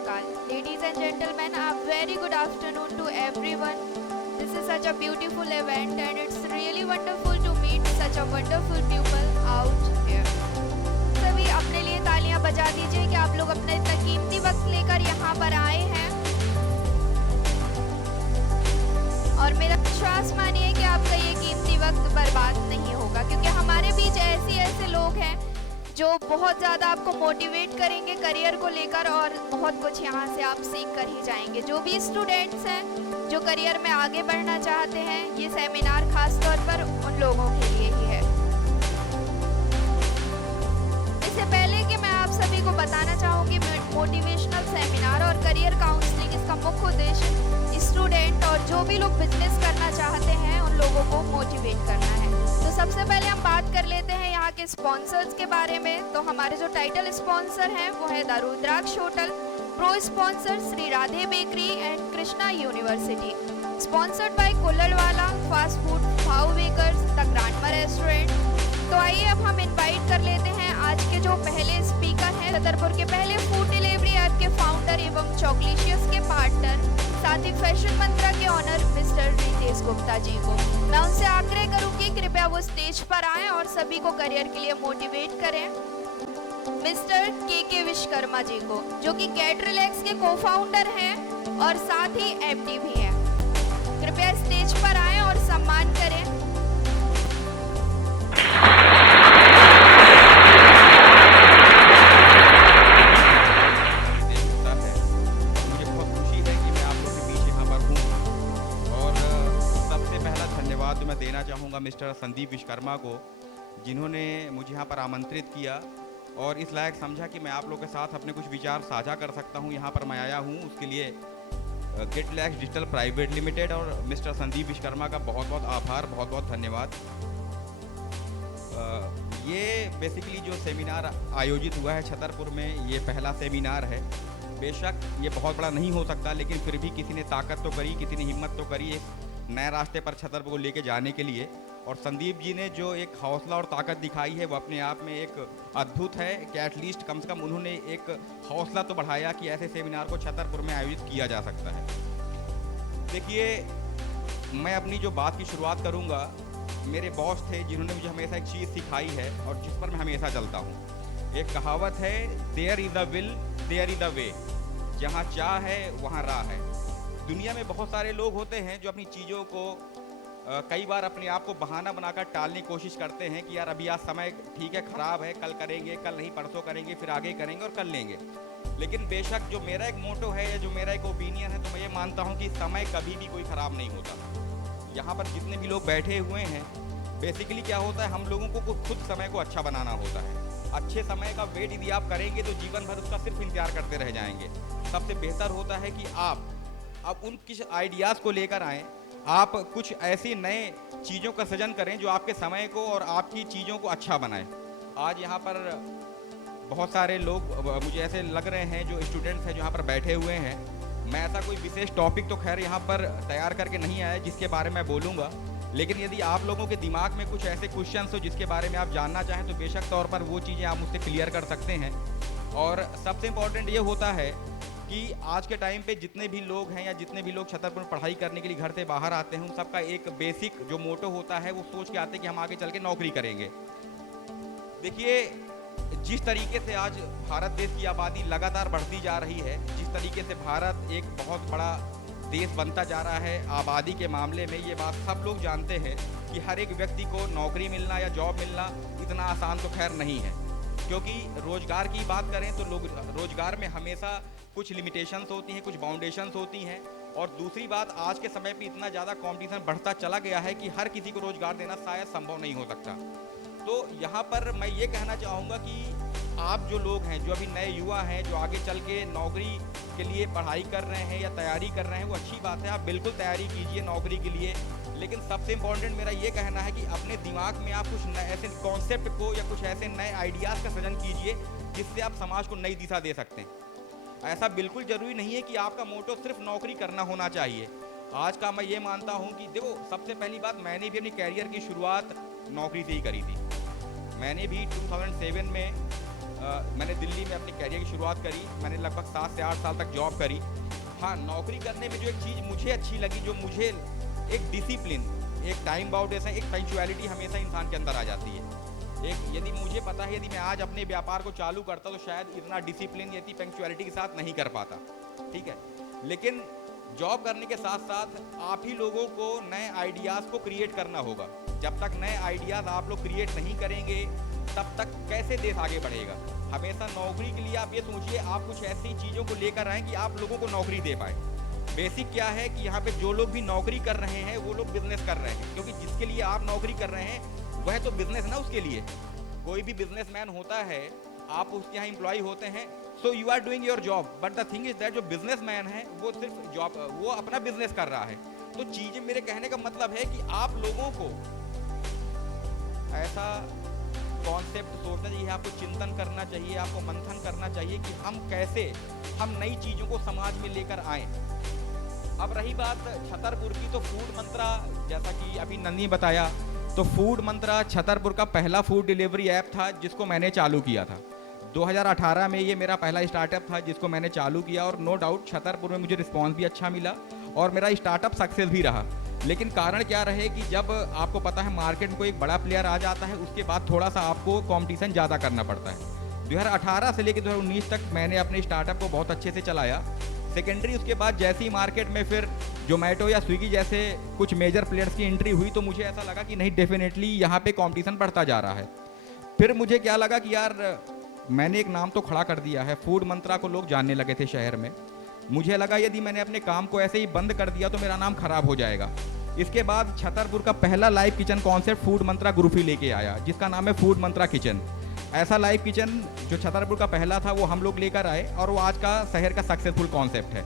Akal. Ladies and gentlemen, a very good afternoon to everyone. This is such a beautiful event and it's really wonderful to meet such a wonderful people out here. सभी अपने लिए तालियां बजा दीजिए कि आप लोग अपना इतना कीमती वक्त लेकर यहाँ पर आए हैं और मेरा विश्वास मानिए कि आपका ये कीमती वक्त बर्बाद नहीं होगा, क्योंकि हमारे बीच ऐसे लोग हैं जो बहुत ज़्यादा आपको मोटिवेट करेंगे करियर को लेकर और बहुत कुछ यहाँ से आप सीख कर ही जाएंगे। जो भी स्टूडेंट्स हैं जो करियर में आगे बढ़ना चाहते हैं, ये सेमिनार खास तौर पर उन लोगों के लिए ही है। इससे पहले कि मैं आप सभी को बताना चाहूँगी मोटिवेशनल सेमिनार और करियर काउंसलिंग, इसका मुख्य उद्देश्य स्टूडेंट और जो भी लोग बिजनेस करना चाहते हैं उन लोगों को मोटिवेट करना है। तो सबसे पहले हम बात कर लेते हैं यहाँ के स्पॉन्सर्स के बारे में। तो हमारे जो टाइटल स्पॉन्सर हैं वो है the Rudraksh hotel, pro sponsor Shri Radhe bakery and Krishna university, sponsored by Kulhadwala fast food, Bhav bakers, the grandma restaurant. तो आइए अब हम इनवाइट कर लेते हैं आज के जो पहले स्पीकर हैं, छतरपुर के पहले फूड डिलीवरी ऐप के फाउंडर एवं चॉकलिशियस के पार्टनर, साथ ही फैशन मंत्रा के ऑनर मिस्टर रितेश गुप्ता जी को। मैं उनसे आग्रह करूंगी कृपया वो स्टेज पर आएं और सभी को करियर के लिए मोटिवेट करें। मिस्टर के विश्वकर्मा जी को, जो कि गेट रिलैक्स के को फाउंडर हैं और साथ ही एमडी भी हैं, कृपया स्टेज पर आएं और सम्मान करें। देना चाहूँगा मिस्टर संदीप विश्वकर्मा को, जिन्होंने मुझे यहाँ पर आमंत्रित किया और इस लायक समझा कि मैं आप लोगों के साथ अपने कुछ विचार साझा कर सकता हूँ। यहाँ पर मैं आया हूँ, उसके लिए Get Relax Digital Private Limited और मिस्टर संदीप विश्वकर्मा का बहुत बहुत आभार, बहुत बहुत धन्यवाद। ये बेसिकली जो सेमिनार आयोजित हुआ है छतरपुर में, ये पहला सेमिनार है। बेशक ये बहुत बड़ा नहीं हो सकता, लेकिन फिर भी किसी ने ताकत तो करी, किसी ने हिम्मत तो करी एक नए रास्ते पर छतरपुर को लेके जाने के लिए। और संदीप जी ने जो एक हौसला और ताकत दिखाई है वो अपने आप में एक अद्भुत है कि एटलीस्ट कम से कम उन्होंने एक हौसला तो बढ़ाया कि ऐसे सेमिनार को छतरपुर में आयोजित किया जा सकता है। देखिए, मैं अपनी जो बात की शुरुआत करूंगा, मेरे बॉस थे जिन्होंने मुझे हमेशा एक चीज़ सिखाई है और जिस पर मैं हमेशा चलता हूँ। एक कहावत है, there is the will there is the way, जहाँ चाह है वहाँ राह है। दुनिया में बहुत सारे लोग होते हैं जो अपनी चीज़ों को कई बार अपने आप को बहाना बनाकर टालने की कोशिश करते हैं कि यार अभी आज समय ठीक है, ख़राब है, कल करेंगे, कल नहीं परसों करेंगे, फिर आगे करेंगे और कर लेंगे। लेकिन बेशक जो मेरा एक मोटो है या जो मेरा एक ओपिनियन है, तो मैं ये मानता हूँ कि समय कभी भी कोई ख़राब नहीं होता। यहाँ पर जितने भी लोग बैठे हुए हैं, बेसिकली क्या होता है, हम लोगों को खुद समय को अच्छा बनाना होता है। अच्छे समय का वेट यदि आप करेंगे तो जीवन भर उसका सिर्फ इंतजार करते रह जाएंगे। सबसे बेहतर होता है कि आप अब उन किस आइडियाज़ को लेकर आएँ, आप कुछ ऐसी नए चीज़ों का सृजन करें जो आपके समय को और आपकी चीज़ों को अच्छा बनाए। आज यहाँ पर बहुत सारे लोग मुझे ऐसे लग रहे हैं जो स्टूडेंट्स हैं जो यहाँ पर बैठे हुए हैं। मैं ऐसा कोई विशेष टॉपिक तो खैर यहाँ पर तैयार करके नहीं आया जिसके बारे में बोलूँगा, लेकिन यदि आप लोगों के दिमाग में कुछ ऐसे क्वेश्चंस हो जिसके बारे में आप जानना चाहें तो बेशक तौर पर वो चीज़ें आप मुझसे क्लियर कर सकते हैं। और सबसे इम्पॉर्टेंट ये होता है कि आज के टाइम पे जितने भी लोग हैं या जितने भी लोग छतरपुर में पढ़ाई करने के लिए घर से बाहर आते हैं, उन सबका एक बेसिक जो मोटो होता है वो सोच के आते हैं कि हम आगे चल के नौकरी करेंगे। देखिए, जिस तरीके से आज भारत देश की आबादी लगातार बढ़ती जा रही है, जिस तरीके से भारत एक बहुत बड़ा देश बनता जा रहा है आबादी के मामले में, ये बात सब लोग जानते हैं कि हर एक व्यक्ति को नौकरी मिलना या जॉब मिलना इतना आसान तो खैर नहीं है। क्योंकि रोज़गार की बात करें तो लोग रोज़गार में हमेशा कुछ लिमिटेशंस होती हैं, कुछ बाउंडेशंस होती हैं। और दूसरी बात, आज के समय पे इतना ज़्यादा कंपटीशन बढ़ता चला गया है कि हर किसी को रोज़गार देना शायद संभव नहीं हो सकता। तो यहाँ पर मैं ये कहना चाहूँगा कि आप जो लोग हैं, जो अभी नए युवा हैं, जो आगे चल के नौकरी के लिए पढ़ाई कर रहे हैं या तैयारी कर रहे हैं, वो अच्छी बात है, आप बिल्कुल तैयारी कीजिए नौकरी के लिए। लेकिन सबसे इम्पोर्टेंट मेरा ये कहना है कि अपने दिमाग में आप कुछ ऐसे कॉन्सेप्ट को या कुछ ऐसे नए आइडियाज़ का सृजन कीजिए जिससे आप समाज को नई दिशा दे सकते हैं। ऐसा बिल्कुल ज़रूरी नहीं है कि आपका मोटो सिर्फ नौकरी करना होना चाहिए। आज का मैं ये मानता हूँ कि देखो, सबसे पहली बात, मैंने भी अपनी कैरियर की शुरुआत नौकरी से ही करी थी। मैंने भी 2007 में मैंने दिल्ली में अपने कैरियर की शुरुआत करी। मैंने लगभग 7 से 8 साल तक जॉब करी। हाँ, नौकरी करने में जो एक चीज़ मुझे अच्छी लगी, जो मुझे एक डिसिप्लिन, एक टाइम बाउंडेशन, एक पंक्चुअलिटी हमेशा इंसान के अंदर आ जाती है। एक यदि मुझे पता है, यदि मैं आज अपने व्यापार को चालू करता तो शायद इतना डिसिप्लिन, इतनी पंक्चुअलिटी के साथ नहीं कर पाता, ठीक है। लेकिन जॉब करने के साथ साथ आप ही लोगों को नए आइडियाज़ को क्रिएट करना होगा। जब तक नए आइडियाज़ आप लोग क्रिएट नहीं करेंगे तब तक कैसे देश आगे बढ़ेगा। हमेशा नौकरी के लिए आप ये सोचिए, आप कुछ ऐसी चीज़ों को लेकर आएँ कि आप लोगों को नौकरी दे पाए। बेसिक क्या है कि यहाँ पे जो लोग भी नौकरी कर रहे हैं वो लोग बिजनेस कर रहे हैं, क्योंकि जिसके लिए आप नौकरी कर रहे हैं वह तो बिजनेस ना उसके लिए। कोई भी बिजनेसमैन होता है, आप उसके यहाँ एम्प्लॉय होते हैं, so you are doing your job, but the thing is that जो बिजनेसमैन है वो सिर्फ जॉब, वो अपना बिजनेस कर रहा है। तो चीज़ें, मेरे कहने का मतलब है कि आप लोगों को ऐसा कॉन्सेप्ट सोचना चाहिए, आपको चिंतन करना चाहिए, आपको मंथन करना चाहिए कि हम नई चीज़ों को समाज में लेकर आएँ। अब रही बात छतरपुर की, तो फूड मंत्रा, जैसा कि अभी नन्ही बताया, तो फूड मंत्रा छतरपुर का पहला फूड डिलीवरी ऐप था जिसको मैंने चालू किया था 2018 में। ये मेरा पहला स्टार्टअप था जिसको मैंने चालू किया, और नो डाउट छतरपुर में मुझे रिस्पांस भी अच्छा मिला और मेरा स्टार्टअप सक्सेस भी रहा। लेकिन कारण क्या रहे कि जब आपको पता है मार्केट में कोई एक बड़ा प्लेयर आ जाता है, उसके बाद थोड़ा सा आपको कॉम्पिटिशन ज़्यादा करना पड़ता है। 2018 से लेकर 2019 तक मैंने अपने स्टार्टअप को बहुत अच्छे से चलाया। सेकेंडरी उसके बाद जैसे ही मार्केट में फिर जोमेटो या स्विगी जैसे कुछ मेजर प्लेयर्स की एंट्री हुई, तो मुझे ऐसा लगा कि नहीं, डेफिनेटली यहाँ पे कंपटीशन बढ़ता जा रहा है। फिर मुझे क्या लगा कि यार मैंने एक नाम तो खड़ा कर दिया है, फूड मंत्रा को लोग जानने लगे थे शहर में। मुझे लगा यदि मैंने अपने काम को ऐसे ही बंद कर दिया तो मेरा नाम खराब हो जाएगा। इसके बाद छतरपुर का पहला लाइव किचन कॉन्सेप्ट फूड मंत्रा ग्रुप ही लेके आया, जिसका नाम है फूड मंत्रा किचन। ऐसा लाइव किचन जो छतरपुर का पहला था वो हम लोग लेकर आए, और वो आज का शहर का सक्सेसफुल कॉन्सेप्ट है।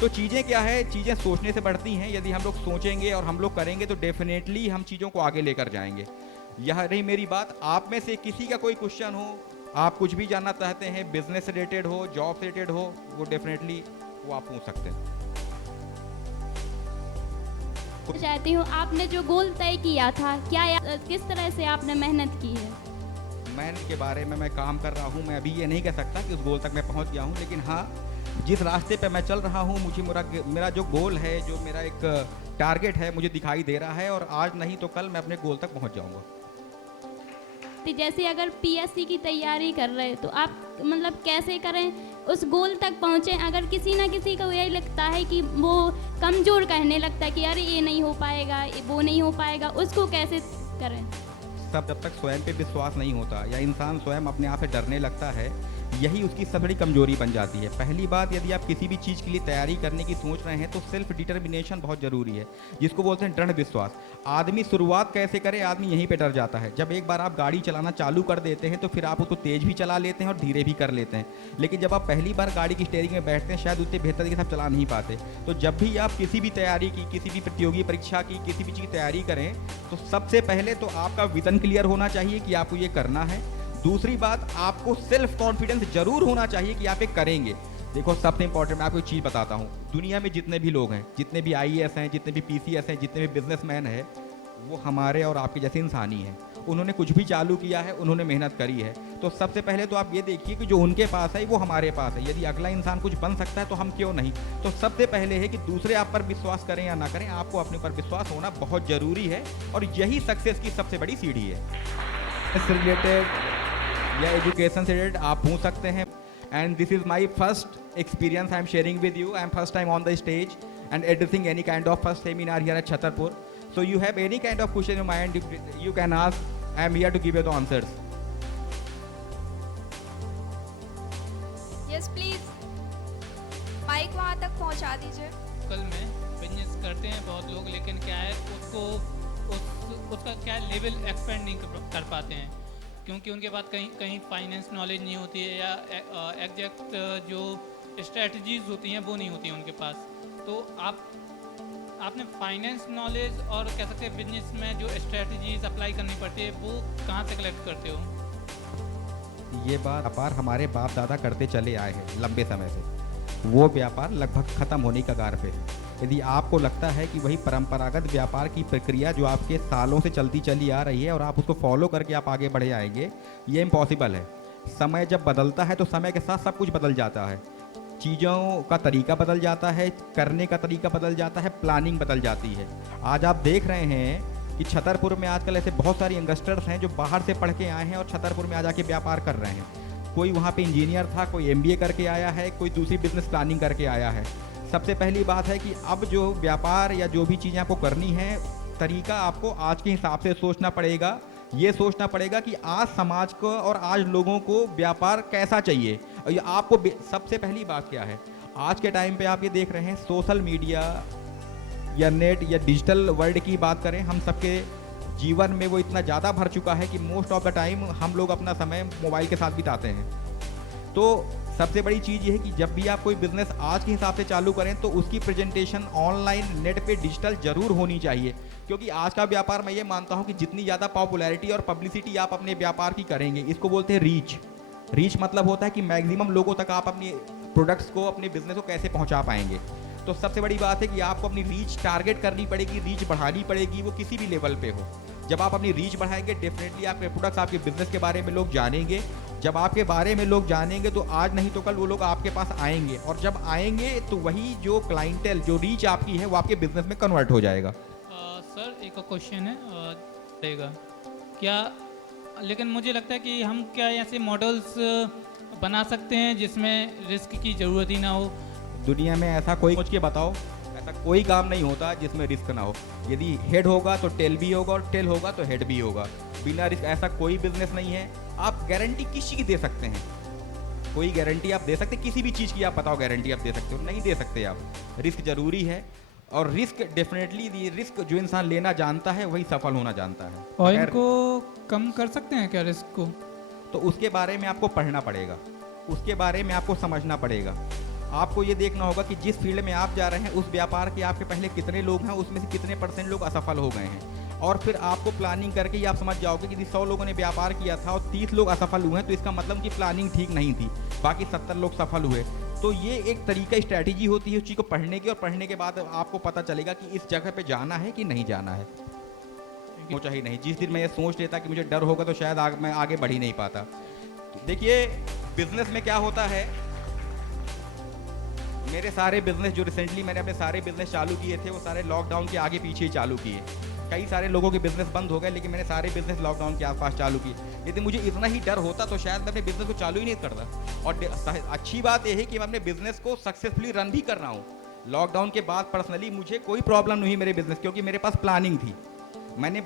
तो चीज़ें क्या है, चीज़ें सोचने से बढ़ती हैं। यदि हम लोग सोचेंगे और हम लोग करेंगे तो डेफिनेटली हम चीज़ों को आगे लेकर जाएंगे। यह रही मेरी बात। आप में से किसी का कोई क्वेश्चन हो, आप कुछ भी जानना चाहते हैं, बिजनेस से रिलेटेड हो, जॉब से रिलेटेड हो, वो डेफिनेटली वो आप पूछ सकते हैं। चाहती हूँ, आपने जो गोल तय किया था, किस तरह से आपने मेहनत की है? मेहनत के बारे में मैं काम कर रहा हूँ। मैं अभी ये नहीं कह सकता कि उस गोल तक मैं पहुँच गया हूँ, लेकिन हाँ, जिस रास्ते पे मैं चल रहा हूँ, मुझे मेरा जो गोल है, जो मेरा एक टारगेट है, मुझे दिखाई दे रहा है, और आज नहीं तो कल मैं अपने गोल तक पहुँच जाऊँगा। तो जैसे अगर पीएससी की तैयारी कर रहे हैं तो आप मतलब कैसे करें उस गोल तक पहुँचें? अगर किसी ना किसी को यही लगता है कि वो कमज़ोर कहने लगता है कि अरे ये नहीं हो पाएगा, वो नहीं हो पाएगा, उसको कैसे करें? जब तक स्वयं पे विश्वास नहीं होता या इंसान स्वयं अपने आप से डरने लगता है, यही उसकी सबसे बड़ी कमजोरी बन जाती है। पहली बात, यदि आप किसी भी चीज़ के लिए तैयारी करने की सोच रहे हैं तो सेल्फ डिटर्मिनेशन बहुत ज़रूरी है, जिसको बोलते हैं दृढ़ विश्वास। आदमी शुरुआत कैसे करे, आदमी यहीं पे डर जाता है। जब एक बार आप गाड़ी चलाना चालू कर देते हैं तो फिर आप उसको तेज़ भी चला लेते हैं और धीरे भी कर लेते हैं, लेकिन जब आप पहली बार गाड़ी की स्टीयरिंग में बैठते हैं शायद उतने बेहतर तरीके से आप चला नहीं पाते। तो जब भी आप किसी भी तैयारी की, किसी भी प्रतियोगी परीक्षा की, किसी भी चीज़ की तैयारी करें तो सबसे पहले तो आपका विजन क्लियर होना चाहिए कि आपको ये करना है। दूसरी बात, आपको सेल्फ कॉन्फिडेंस जरूर होना चाहिए कि आप ये करेंगे। देखो, सबसे इंपॉर्टेंट मैं आपको एक चीज़ बताता हूँ, दुनिया में जितने भी लोग हैं, जितने भी आईएएस हैं, जितने भी पीसीएस हैं, जितने भी बिजनेसमैन हैं, वो हमारे और आपके जैसे इंसान ही हैं। उन्होंने कुछ भी चालू किया है, उन्होंने मेहनत करी है। तो सबसे पहले तो आप ये देखिए कि जो उनके पास है वो हमारे पास है। यदि अगला इंसान कुछ बन सकता है तो हम क्यों नहीं। तो सबसे पहले है कि दूसरे आप पर विश्वास करें या ना करें, आपको अपने ऊपर विश्वास होना बहुत ज़रूरी है, और यही सक्सेस की सबसे बड़ी सीढ़ी है। इससे रिलेटेड या एजुकेशन से रिलेटेड आप पूछ सकते हैं। And this is my first experience I am sharing with you. I am first time on the stage and addressing any kind of first seminar here eight Chhatarpur. So you have any kind of question in your mind, you can ask. I am here to give you the answers. Yes please, mike वहाँ तक पहुँचा दीजिए। कल में business करते हैं बहुत लोग, लेकिन क्या है उसका क्या लेवल एक्सपेंड नहीं कर पाते हैं, क्योंकि उनके पास कहीं फाइनेंस नॉलेज नहीं होती है, या एग्जैक्ट जो स्ट्रेटजीज होती हैं वो नहीं होती हैं उनके पास। तो आपने फाइनेंस नॉलेज और कह सकते हैं बिजनेस में जो स्ट्रेटजीज अप्लाई करनी पड़ती है वो कहाँ से कलेक्ट करते हो? ये बात व्यापार हमारे बाप दादा करते चले आए हैं लंबे समय से, वो व्यापार लगभग ख़त्म होने की कगार पे है। यदि आपको लगता है कि वही परंपरागत व्यापार की प्रक्रिया जो आपके सालों से चलती चली आ रही है और आप उसको फॉलो करके आप आगे बढ़े आएंगे, ये इम्पॉसिबल है। समय जब बदलता है तो समय के साथ सब कुछ बदल जाता है। चीज़ों का तरीका बदल जाता है, करने का तरीका बदल जाता है, प्लानिंग बदल जाती है। आज आप देख रहे हैं कि छतरपुर में आजकल ऐसे बहुत सारे यंगस्टर्स हैं जो बाहर से पढ़ के आए हैं और छतरपुर में आ जाके व्यापार कर रहे हैं। कोई वहाँ पे इंजीनियर था, कोई MBA करके आया है, कोई दूसरी बिजनेस प्लानिंग करके आया है। सबसे पहली बात है कि अब जो व्यापार या जो भी चीज़ें आपको करनी है, तरीका आपको आज के हिसाब से सोचना पड़ेगा। ये सोचना पड़ेगा कि आज समाज को और आज लोगों को व्यापार कैसा चाहिए। और ये आपको सबसे पहली बात क्या है, आज के टाइम पे आप ये देख रहे हैं सोशल मीडिया या नेट या डिजिटल वर्ल्ड की बात करें, हम सबके जीवन में वो इतना ज़्यादा भर चुका है कि मोस्ट ऑफ द टाइम हम लोग अपना समय मोबाइल के साथ बिताते हैं। तो सबसे बड़ी चीज़ ये है कि जब भी आप कोई बिज़नेस आज के हिसाब से चालू करें तो उसकी प्रेजेंटेशन ऑनलाइन नेट पे डिजिटल ज़रूर होनी चाहिए। क्योंकि आज का व्यापार मैं ये मानता हूँ कि जितनी ज़्यादा पॉपुलैरिटी और पब्लिसिटी आप अपने व्यापार की करेंगे, इसको बोलते हैं रीच। रीच मतलब होता है कि मैक्सिमम लोगों तक आप अपने प्रोडक्ट्स को, अपने बिजनेस को कैसे पहुँचा पाएंगे। तो सबसे बड़ी बात है कि आपको अपनी रीच टारगेट करनी पड़ेगी, रीच बढ़ानी पड़ेगी, वो किसी भी लेवल पे हो। जब आप अपनी रीच बढ़ाएंगे, डेफिनेटली आपके प्रोडक्ट्स, आपके बिजनेस के बारे में लोग जानेंगे। जब आपके बारे में लोग जानेंगे तो आज नहीं तो कल वो लोग आपके पास आएंगे, और जब आएंगे तो वही जो क्लाइंटेल, जो रीच आपकी है, वो आपके बिजनेस में कन्वर्ट हो जाएगा। सर एक क्वेश्चन है रहेगा क्या, लेकिन मुझे लगता है कि हम क्या ऐसे मॉडल्स बना सकते हैं जिसमें रिस्क की ज़रूरत ही ना हो। दुनिया में ऐसा कोई सोच के बताओ, ऐसा कोई काम नहीं होता जिसमें रिस्क ना हो। यदि हेड होगा तो टेल भी होगा, और टेल होगा तो हेड भी होगा। बिना रिस्क ऐसा कोई बिजनेस नहीं है। आप गारंटी किस चीज़ की दे सकते हैं? कोई गारंटी आप दे सकते हैं? किसी भी चीज़ की आप बताओ गारंटी आप दे सकते हो? नहीं दे सकते आप। रिस्क ज़रूरी है, और रिस्क डेफिनेटली, रिस्क जो इंसान लेना जानता है वही सफल होना जानता है। और इनको कम कर सकते हैं क्या रिस्क को? तो उसके बारे में आपको पढ़ना पड़ेगा, उसके बारे में आपको समझना पड़ेगा। आपको ये देखना होगा कि जिस फील्ड में आप जा रहे हैं उस व्यापार के आपके पहले कितने लोग हैं, उसमें से कितने % लोग असफल हो गए हैं। और फिर आपको प्लानिंग करके ही आप समझ जाओगे कि यदि 100 लोगों ने व्यापार किया था और 30 लोग असफल हुए हैं तो इसका मतलब कि प्लानिंग ठीक नहीं थी, बाकी 70 लोग सफल हुए। तो ये एक तरीका, स्ट्रैटेजी होती है उस चीज़ को पढ़ने की, और पढ़ने के बाद आपको पता चलेगा कि इस जगह पे जाना है कि नहीं जाना है। सोचा ही नहीं। जिस दिन मैं ये सोच लेता कि मुझे डर होगा तो शायद मैं आगे बढ़ ही नहीं पाता। देखिए बिजनेस में क्या होता है, मेरे सारे बिजनेस जो रिसेंटली मैंने अपने सारे बिजनेस चालू किए थे वो सारे लॉकडाउन के आगे पीछे ही चालू किए। कई सारे लोगों के बिजनेस बंद हो गए, लेकिन मैंने सारे बिजनेस लॉकडाउन के आसपास चालू किए। यदि मुझे इतना ही डर होता तो शायद मैं अपने बिजनेस को चालू ही नहीं करता। और अच्छी बात यह है कि मैं अपने बिजनेस को सक्सेसफुली रन भी कर रहा हूँ। लॉकडाउन के बाद पर्सनली मुझे कोई प्रॉब्लम नहीं मेरे बिजनेस, क्योंकि मेरे पास प्लानिंग थी। मैंने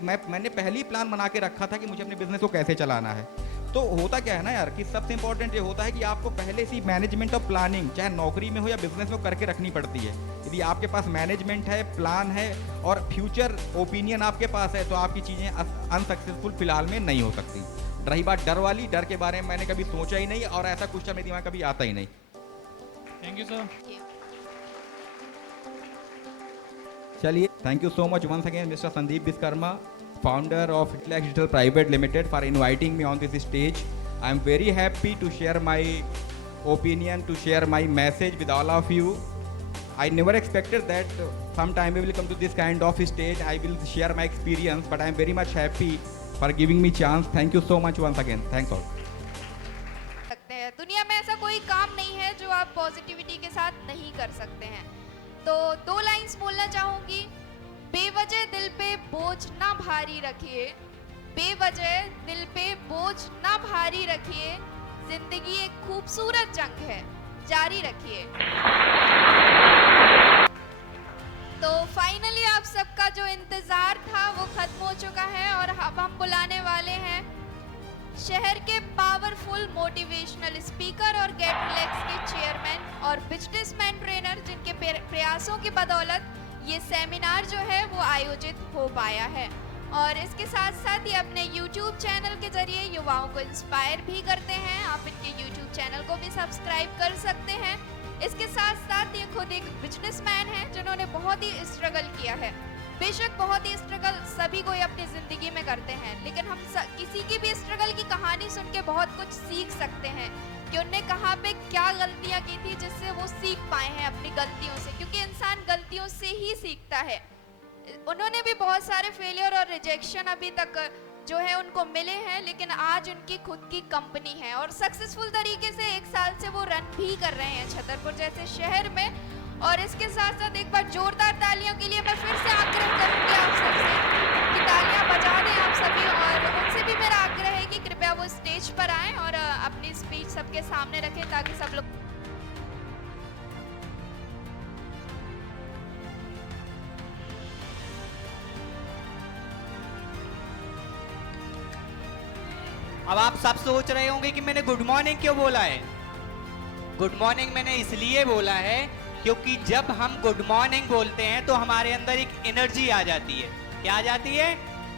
पहले ही प्लान बना के रखा था कि मुझे अपने बिजनेस को कैसे चलाना है। तो होता क्या है ना यार, कि सबसे इंपॉर्टेंट ये होता है कि आपको पहले से मैनेजमेंट और प्लानिंग, चाहे नौकरी में हो या बिजनेस में, करके रखनी पड़ती है। यदि आपके पास मैनेजमेंट है, प्लान है और फ्यूचर ओपिनियन आपके पास है, तो आपकी चीज़ें अनसक्सेसफुल फिलहाल में नहीं हो सकती। रही बात डर वाली, डर के बारे में मैंने कभी सोचा ही नहीं, और ऐसा कुछ मेरे दिमाग कभी आता ही नहीं। Thank you sir. चलिए, thank you so much once again Mr. Sandeep Viskarma, founder of Intellect Digital Private Limited, for inviting me on this stage. I am very happy to share my opinion, to share my message with all of you. I never expected that sometime we will come to this kind of stage. I will share my experience, but I am very much happy for giving me chance. Thank you so much once again. Thanks all. दुनिया में ऐसा कोई काम नहीं है जो आप positivity के साथ नहीं कर सकते हैं। तो 2 लाइंस बोलना चाहूंगी। बेवजह दिल पे बोझ ना भारी रखिए, बेवजह दिल पे बोझ ना भारी रखिए, जिंदगी एक खूबसूरत जंग है, जारी रखिए। तो फाइनली आप सबका जो इंतजार था वो खत्म हो चुका है, और अब हम बुलाने वाले हैं शहर के पावरफुल मोटिवेशनल स्पीकर और गेट रिलैक्स के चेयरमैन और बिजनेसमैन ट्रेनर, जिनके प्रयासों की बदौलत ये सेमिनार जो है वो आयोजित हो पाया है। और इसके साथ साथ ये अपने YouTube चैनल के जरिए युवाओं को इंस्पायर भी करते हैं। आप इनके YouTube चैनल को भी सब्सक्राइब कर सकते हैं। इसके साथ साथ ये खुद एक बिजनेसमैन है जिन्होंने बहुत ही स्ट्रगल किया है। बेशक बहुत ही स्ट्रगल सभी कोई अपनी ज़िंदगी में करते हैं, लेकिन हम किसी की भी स्ट्रगल की कहानी सुन के बहुत कुछ सीख सकते हैं कि उनने कहाँ पे क्या गलतियाँ की थी जिससे वो सीख पाए हैं अपनी गलतियों से, क्योंकि इंसान गलतियों से ही सीखता है। उन्होंने भी बहुत सारे फेलियर और रिजेक्शन अभी तक जो है उनको मिले हैं, लेकिन आज उनकी खुद की कंपनी है और सक्सेसफुल तरीके से 1 साल से वो रन भी कर रहे हैं छतरपुर जैसे शहर में। और इसके साथ साथ एक बार जोरदार तालियों के लिए मैं फिर से आग्रह करूंगी आप सबसे कि तालियां बजा दें आप सभी, और उनसे भी मेरा आग्रह है कि कृपया वो स्टेज पर आएं और अपनी स्पीच सबके सामने रखें ताकि सब लोग। अब आप सब सोच रहे होंगे कि मैंने गुड मॉर्निंग क्यों बोला है। गुड मॉर्निंग मैंने इसलिए बोला है क्योंकि जब हम गुड मॉर्निंग बोलते हैं तो हमारे अंदर एक एनर्जी आ जाती है। क्या आ जाती है?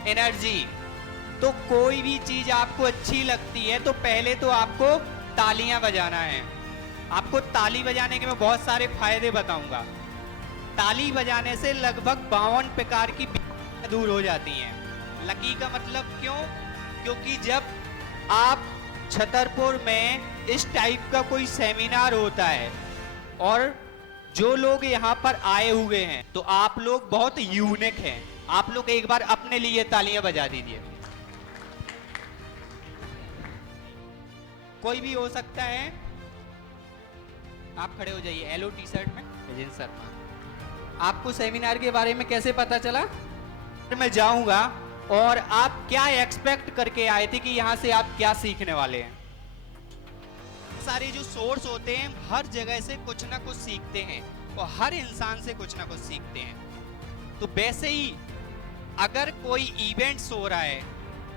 एनर्जी। तो कोई भी चीज आपको अच्छी लगती है तो पहले तो आपको तालियां बजाना है। आपको ताली बजाने के मैं बहुत सारे फायदे बताऊंगा। ताली बजाने से लगभग 52 प्रकार की बीमारियां दूर हो जाती हैं। लकी का मतलब क्यों? क्योंकि जब आप छतरपुर में इस टाइप का कोई सेमिनार होता है और जो लोग यहाँ पर आए हुए हैं तो आप लोग बहुत यूनिक हैं। आप लोग एक बार अपने लिए तालियां बजा दीजिए। कोई भी हो सकता है। आप खड़े हो जाइए। येलो टी शर्ट में विजय शर्मा। आपको सेमिनार के बारे में कैसे पता चला? मैं जाऊंगा और आप क्या एक्सपेक्ट करके आए थे कि यहां से आप क्या सीखने वाले हैं। सारे जो सोर्स होते हैं हर जगह से कुछ ना कुछ सीखते हैं और हर इंसान से कुछ ना कुछ सीखते हैं। तो वैसे ही अगर कोई इवेंट्स हो रहा है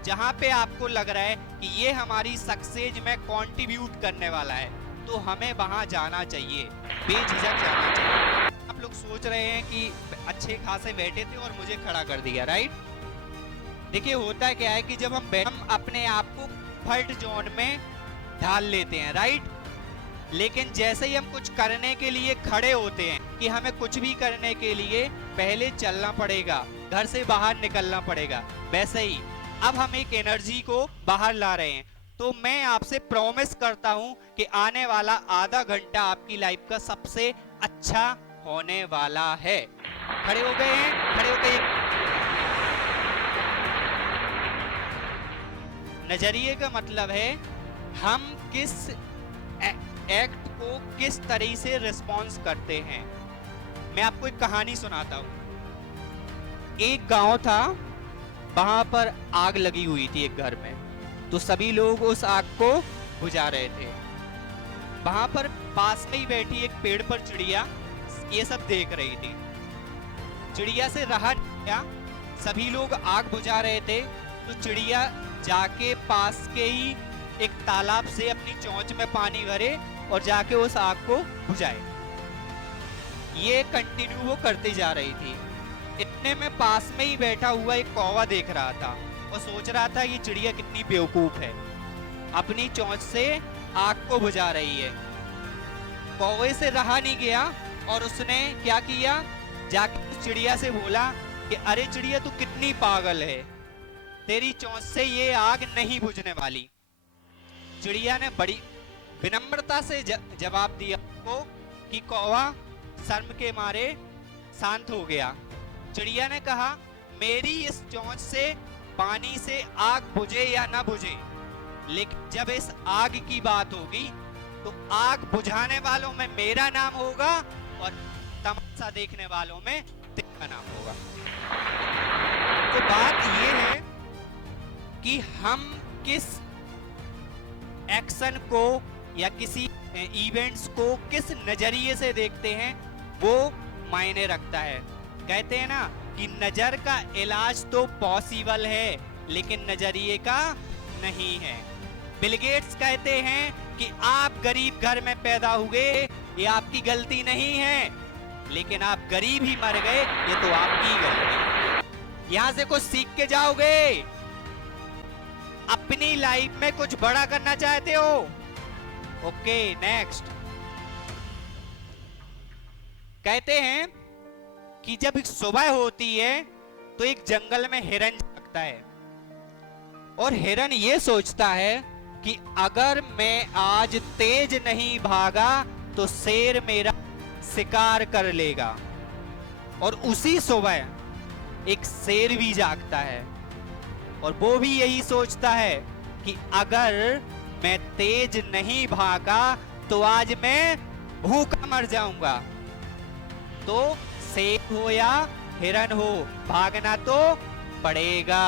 जहां पे आपको लग रहा है कि ये हमारी सक्सेस में कंट्रीब्यूट करने वाला है तो हमें वहां जाना चाहिए, बेझिझक जाना चाहिए। आप लोग सोच रहे हैं कि अच्छे खासे बैठे थे और मुझे खड़ा कर दिया, राइट? देखिए होता क्या है कि जब हम अपने आप को कंफर्ट जोन में ढाल लेते हैं, राइट? लेकिन जैसे ही हम कुछ करने के लिए खड़े होते हैं कि हमें कुछ भी करने के लिए पहले चलना पड़ेगा, घर से बाहर निकलना पड़ेगा, वैसे ही अब हम एक एनर्जी को बाहर ला रहे हैं। तो मैं आपसे प्रॉमिस करता हूं कि आने वाला आधा घंटा आपकी लाइफ का सबसे अच्छा होने वाला है। खड़े हो गए हैं? खड़े हो गए। नजरिए का मतलब है हम किस एक्ट को किस तरह से रिस्पॉन्स करते हैं। मैं आपको एक कहानी सुनाता हूं। एक गांव था, वहां पर आग लगी हुई थी एक घर में। तो सभी लोग उस आग को बुझा रहे थे। वहां पर पास में ही बैठी एक पेड़ पर चिड़िया ये सब देख रही थी। चिड़िया से रहा नहीं गया, सभी लोग आग बुझा रहे थे तो चिड़िया जाके पास के ही एक तालाब से अपनी चोंच में पानी भरे और जाके उस आग को बुझाए। ये कंटिन्यू वो करती जा रही थी। इतने में पास में ही बैठा हुआ एक कौवा देख रहा था और सोच रहा था ये चिड़िया कितनी बेवकूफ है, अपनी चोंच से आग को बुझा रही है। कौवे से रहा नहीं गया और उसने क्या किया, जाके उस चिड़िया से बोला कि अरे चिड़िया तू कितनी पागल है, तेरी चोंच से ये आग नहीं बुझने वाली। चिड़िया ने बड़ी विनम्रता से जवाब दिया को कि कौवा शर्म के मारे शांत हो गया। चिड़िया ने कहा मेरी इस चोंच से पानी से आग बुझे या ना बुझे, लेकिन जब इस आग की बात होगी तो आग बुझाने वालों में मेरा नाम होगा और तमाशा देखने वालों में तेरा नाम होगा। तो बात ये है कि हम किस एक्शन को या किसी इवेंट्स को किस नजरिए से देखते हैं वो मायने रखता है। कहते हैं ना कि नजर का इलाज तो पॉसिबल है लेकिन नजरिए का नहीं है। बिल गेट्स कहते हैं कि आप गरीब घर में पैदा हुए ये आपकी गलती नहीं है, लेकिन आप गरीब ही मर गए ये तो आपकी गलती। यहां से कुछ सीख के जाओगे। अपनी लाइफ में कुछ बड़ा करना चाहते हो? Okay next. कहते हैं कि जब सुबह होती है तो एक जंगल में हिरन जागता है और हिरन ये सोचता है कि अगर मैं आज तेज नहीं भागा तो शेर मेरा शिकार कर लेगा। और उसी सुबह एक शेर भी जागता है। और वो भी यही सोचता है कि अगर मैं तेज नहीं भागा तो आज मैं भूखा मर जाऊंगा। तो शेर हो या हिरन हो, भागना तो पड़ेगा।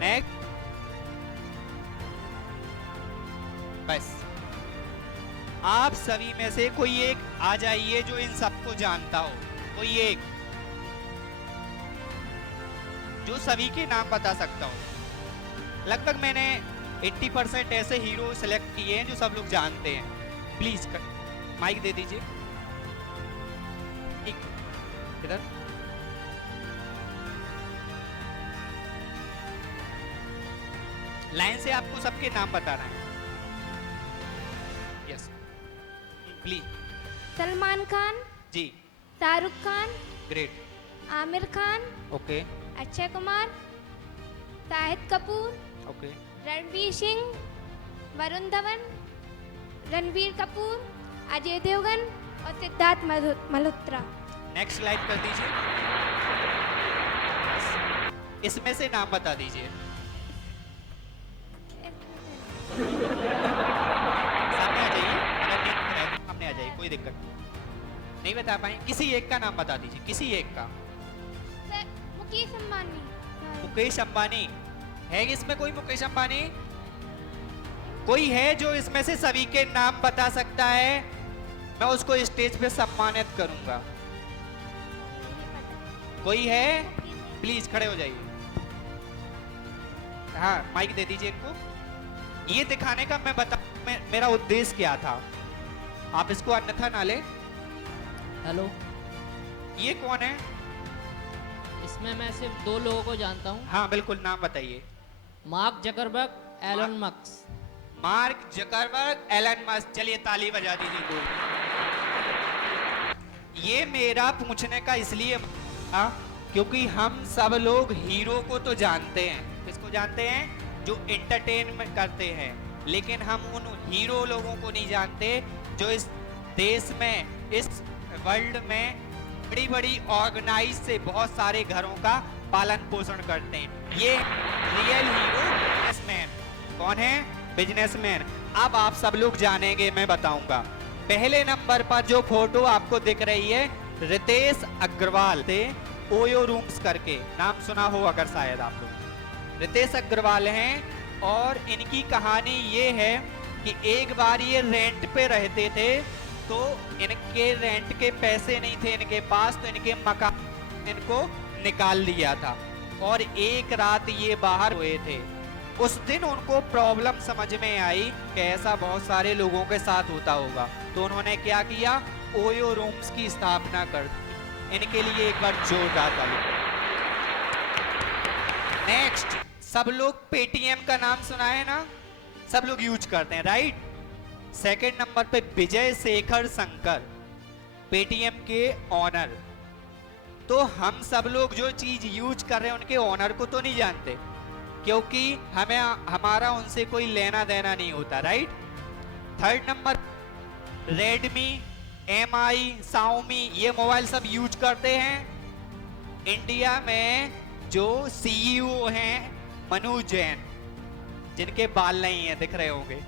नेक्स्ट। बस आप सभी में से कोई एक आ जाइए जो इन सबको जानता हो, कोई एक जो सभी के नाम बता सकता हो। लगभग मैंने 80% ऐसे हीरो सिलेक्ट किए हैं जो सब लोग जानते हैं। प्लीज माइक दे दीजिए। इधर लाइन से आपको सबके नाम बताना है। Yes please. Salman Khan, ji Shahrukh Khan, great, Aamir Khan, okay Akshay Kumar, Shahid Kapoor, okay, Ranveer Singh, Varun Dhawan, Ranbir Kapoor, Ajay Devgn और सिद्धार्थ मल्होत्रा। नेक्स्ट स्लाइड कर दीजिए। इसमें से नाम बता दीजिए। सामने आ जाइए, अगर नहीं है तो सामने आ जाइए, कोई दिक्कत नहीं बता पाए। किसी एक का नाम बता दीजिए, किसी एक का। सर, मुकेश अंबानी। मुकेश अंबानी है इसमें कोई? मुकेश अंबानी कोई है जो इसमें से सभी के नाम बता सकता है? मैं उसको स्टेज पे सम्मानित करूंगा। कोई है? प्लीज खड़े हो जाइए। हाँ माइक दे दीजिए इनको। ये दिखाने का मेरा उद्देश्य क्या था, आप इसको अन्यथा ना ले। हेलो, ये कौन है? इसमें मैं सिर्फ 2 लोगों को जानता हूँ। हाँ बिल्कुल, नाम बताइए। Mark Zuckerberg, Elon Musk. Mark Zuckerberg, Elon Musk. चलिए ताली बजा दीजिए दो। ये मेरा पूछने का इसलिए क्योंकि हम सब लोग हीरो को तो जानते हैं। किसको जानते हैं? जो एंटरटेनमेंट करते हैं। लेकिन हम उन हीरो लोगों को नहीं जानते जो इस देश में, इस वर्ल्ड में बड़ी बड़ी ऑर्गेनाइज से बहुत सारे घरों का पालन पोषण करते हैं। ये रियल हीरो बिजनेसमैन। कौन है? बिजनेसमैन। अब आप सब लोग जानेंगे, मैं बताऊंगा। पहले नंबर पर जो फोटो आपको दिख रही है, रितेश अग्रवाल थे, ओयो रूम्स करके नाम सुना हो अगर शायद आप लोग। रितेश अग्रवाल हैं और इनकी कहानी ये है कि एक बार ये रेंट पे रहते थे, तो इनके रेंट के पैसे नहीं थे इनके पास, तो इनके मकान इनको निकाल दिया था और एक रात ये बाहर हुए थे। उस दिन उनको प्रॉब्लम समझ में आई कि ऐसा बहुत सारे लोगों के साथ होता होगा, तो उन्होंने क्या किया? ओयो रूम्स की स्थापना कर दी। इनके लिए एक बार जोरदार ताली। नेक्स्ट, सब लोग पेटीएम का नाम सुना है ना? सब लोग यूज करते हैं, राइट? सेकंड नंबर पे विजय शेखर शंकर, पेटीएम के ऑनर। तो हम सब लोग जो चीज यूज कर रहे हैं उनके ऑनर को तो नहीं जानते, क्योंकि हमारा उनसे कोई लेना देना नहीं होता, right? Third number, Redmi, MI, Xiaomi, ये मोबाइल सब यूज करते हैं। इंडिया में जो सीईओ हैं मनोज जैन, जिनके बाल नहीं है, दिख रहे होंगे।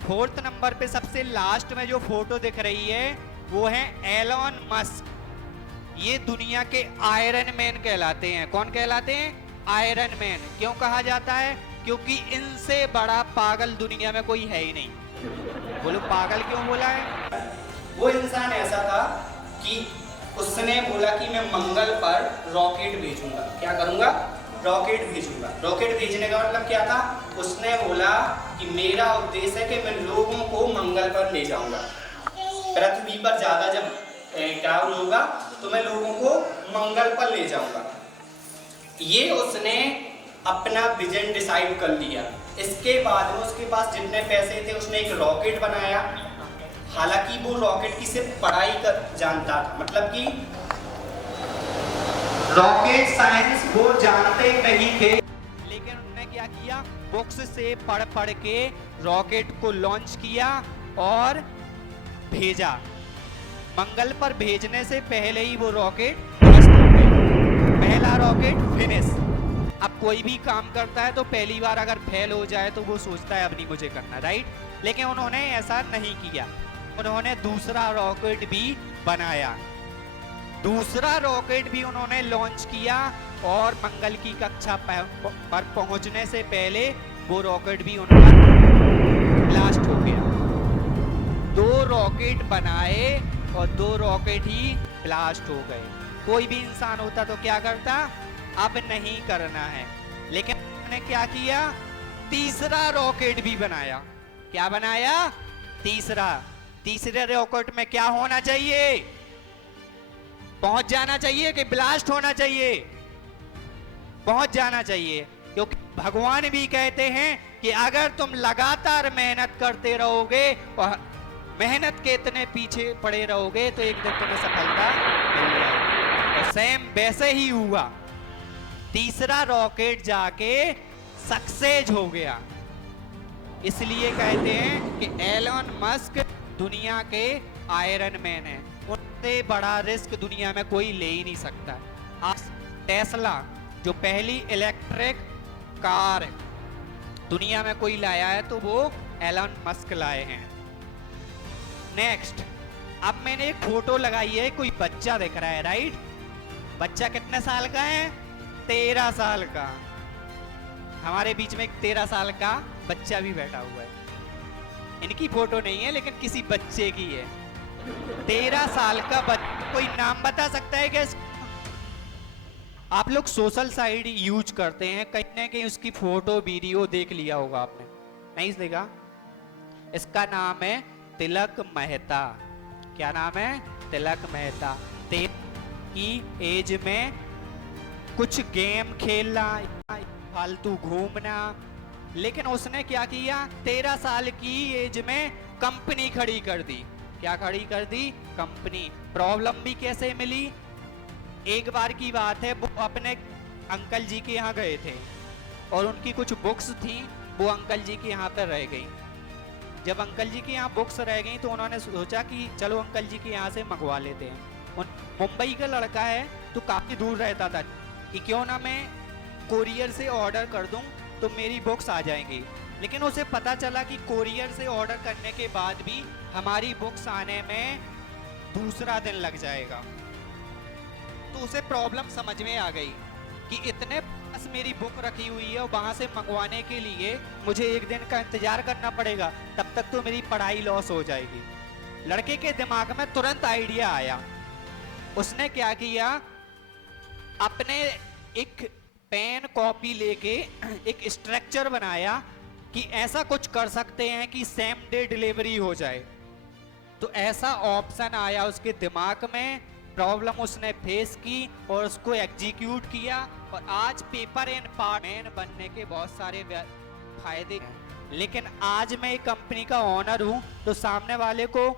फोर्थ नंबर पे सबसे लास्ट में जो फोटो दिख रही है वो है एलन मस्क। ये दुनिया के आयरन मैन कहलाते हैं। कौन कहलाते हैं? Iron man. क्यों कहा जाता है? क्योंकि इनसे बड़ा पागल दुनिया में कोई है ही नहीं। बोलो पागल क्यों बोला है? वो इंसान ऐसा था कि उसने बोला कि मैं मंगल पर रॉकेट भेजूंगा। क्या करूंगा? रॉकेट भेजूंगा। रॉकेट भेजने का मतलब क्या था? उसने बोला कि मेरा उद्देश्य है कि मैं लोगों को मंगल पर ले जाऊंगा। पृथ्वी पर ज्यादा जब ट्रैवल होगा तो मैं लोगों को मंगल पर ले जाऊंगा। ये उसने अपना विजन डिसाइड कर लिया। इसके बाद में उसके पास जितने पैसे थे उसने एक रॉकेट बनाया। हालांकि वो रॉकेट की सिर्फ पढ़ाई कर जानता था, मतलब कि रॉकेट साइंस वो जानते नहीं थे, लेकिन उन्होंने क्या किया? बुक्स से पढ़ पढ़ के रॉकेट को लॉन्च किया और भेजा। मंगल पर भेजने से पहले ही वो रॉकेट नष्ट हो गया। पहला रॉकेट फिनिश। अब कोई भी काम करता है तो पहली बार अगर फेल हो जाए तो वो सोचता है अब नहीं मुझे करना, राइट? लेकिन उन्होंने ऐसा नहीं किया, उन्होंने दूसरा रॉकेट भी बनाया, दूसरा रॉकेट भी उन्होंने लॉन्च किया और मंगल की कक्षा पर पहुंचने से पहले वो रॉकेट भी उनका ब्लास्ट हो गया। 2 रॉकेट बनाए और 2 रॉकेट ही ब्लास्ट हो गए। कोई भी इंसान होता तो क्या करता? अब नहीं करना है, लेकिन उन्होंने क्या किया? तीसरा रॉकेट भी बनाया। क्या बनाया? तीसरे रॉकेट में क्या होना चाहिए? पहुंच जाना चाहिए कि ब्लास्ट होना चाहिए? पहुंच जाना चाहिए, क्योंकि भगवान भी कहते हैं कि अगर तुम लगातार मेहनत करते रहोगे और मेहनत के इतने पीछे पड़े रहोगे तो एक दिन तुम्हें सफलता मिल जाएगी। और सेम वैसे ही हुआ, तीसरा रॉकेट जाके सक्सेस हो गया। इसलिए कहते हैं कि एलन मस्क दुनिया के आयरन मैन है, उनसे बड़ा रिस्क दुनिया में कोई ले ही नहीं सकता। आज टेस्ला जो पहली इलेक्ट्रिक कार दुनिया में कोई लाया है तो वो एलन मस्क लाए हैं। नेक्स्ट, अब मैंने एक फोटो लगाई है, कोई बच्चा दिख रहा है, राइट? बच्चा कितने साल का है? 13 साल का। हमारे बीच में एक 13 साल का बच्चा भी बैठा हुआ है। इनकी फोटो नहीं है लेकिन किसी बच्चे की है। 13 साल का बच्चा, कोई नाम बता सकता है क्या? आप लोग सोशल साइट यूज करते हैं, कहीं ना कहीं उसकी फोटो वीडियो देख लिया होगा आपने, नहीं देखा? इसका नाम है तिलक मेहता। क्या नाम है? तिलक मेहता। 13 की एज में कुछ गेम खेलना, फालतू घूमना, लेकिन उसने क्या किया? 13 साल की एज में कंपनी खड़ी कर दी। क्या खड़ी कर दी? कंपनी। प्रॉब्लम भी कैसे मिली? एक बार की बात है, वो अपने अंकल जी के यहाँ गए थे और उनकी कुछ बुक्स थी, वो अंकल जी के यहाँ पर रह गई। जब अंकल जी के यहाँ बुक्स रह गई तो उन्होंने सोचा कि चलो अंकल जी के यहाँ से मंगवा लेते हैं। मुंबई का लड़का है तो काफ़ी दूर रहता था कि क्यों ना मैं कोरियर से ऑर्डर कर दूं तो मेरी बुक्स आ जाएंगी। लेकिन उसे पता चला कि कोरियर से ऑर्डर करने के बाद भी हमारी बुक्स आने में दूसरा दिन लग जाएगा। तो उसे प्रॉब्लम समझ में आ गई कि इतने पास मेरी बुक रखी हुई है और वहां से मंगवाने के लिए मुझे एक दिन का इंतजार करना पड़ेगा, तब तक तो मेरी पढ़ाई लॉस हो जाएगी। लड़के के दिमाग में तुरंत आइडिया आया। उसने क्या किया? अपने एक पेन कॉपी लेके एक स्ट्रक्चर बनाया कि ऐसा कुछ कर सकते हैं कि सेम डे डिलीवरी हो जाए। तो ऐसा ऑप्शन आया उसके दिमाग में, प्रॉब्लम उसने फेस की और उसको एग्जीक्यूट किया और आज पेपर एंड पार्ट बनने के बहुत सारे फायदे हैं। लेकिन आज मैं एक कंपनी का ओनर हूं तो सामने वाले को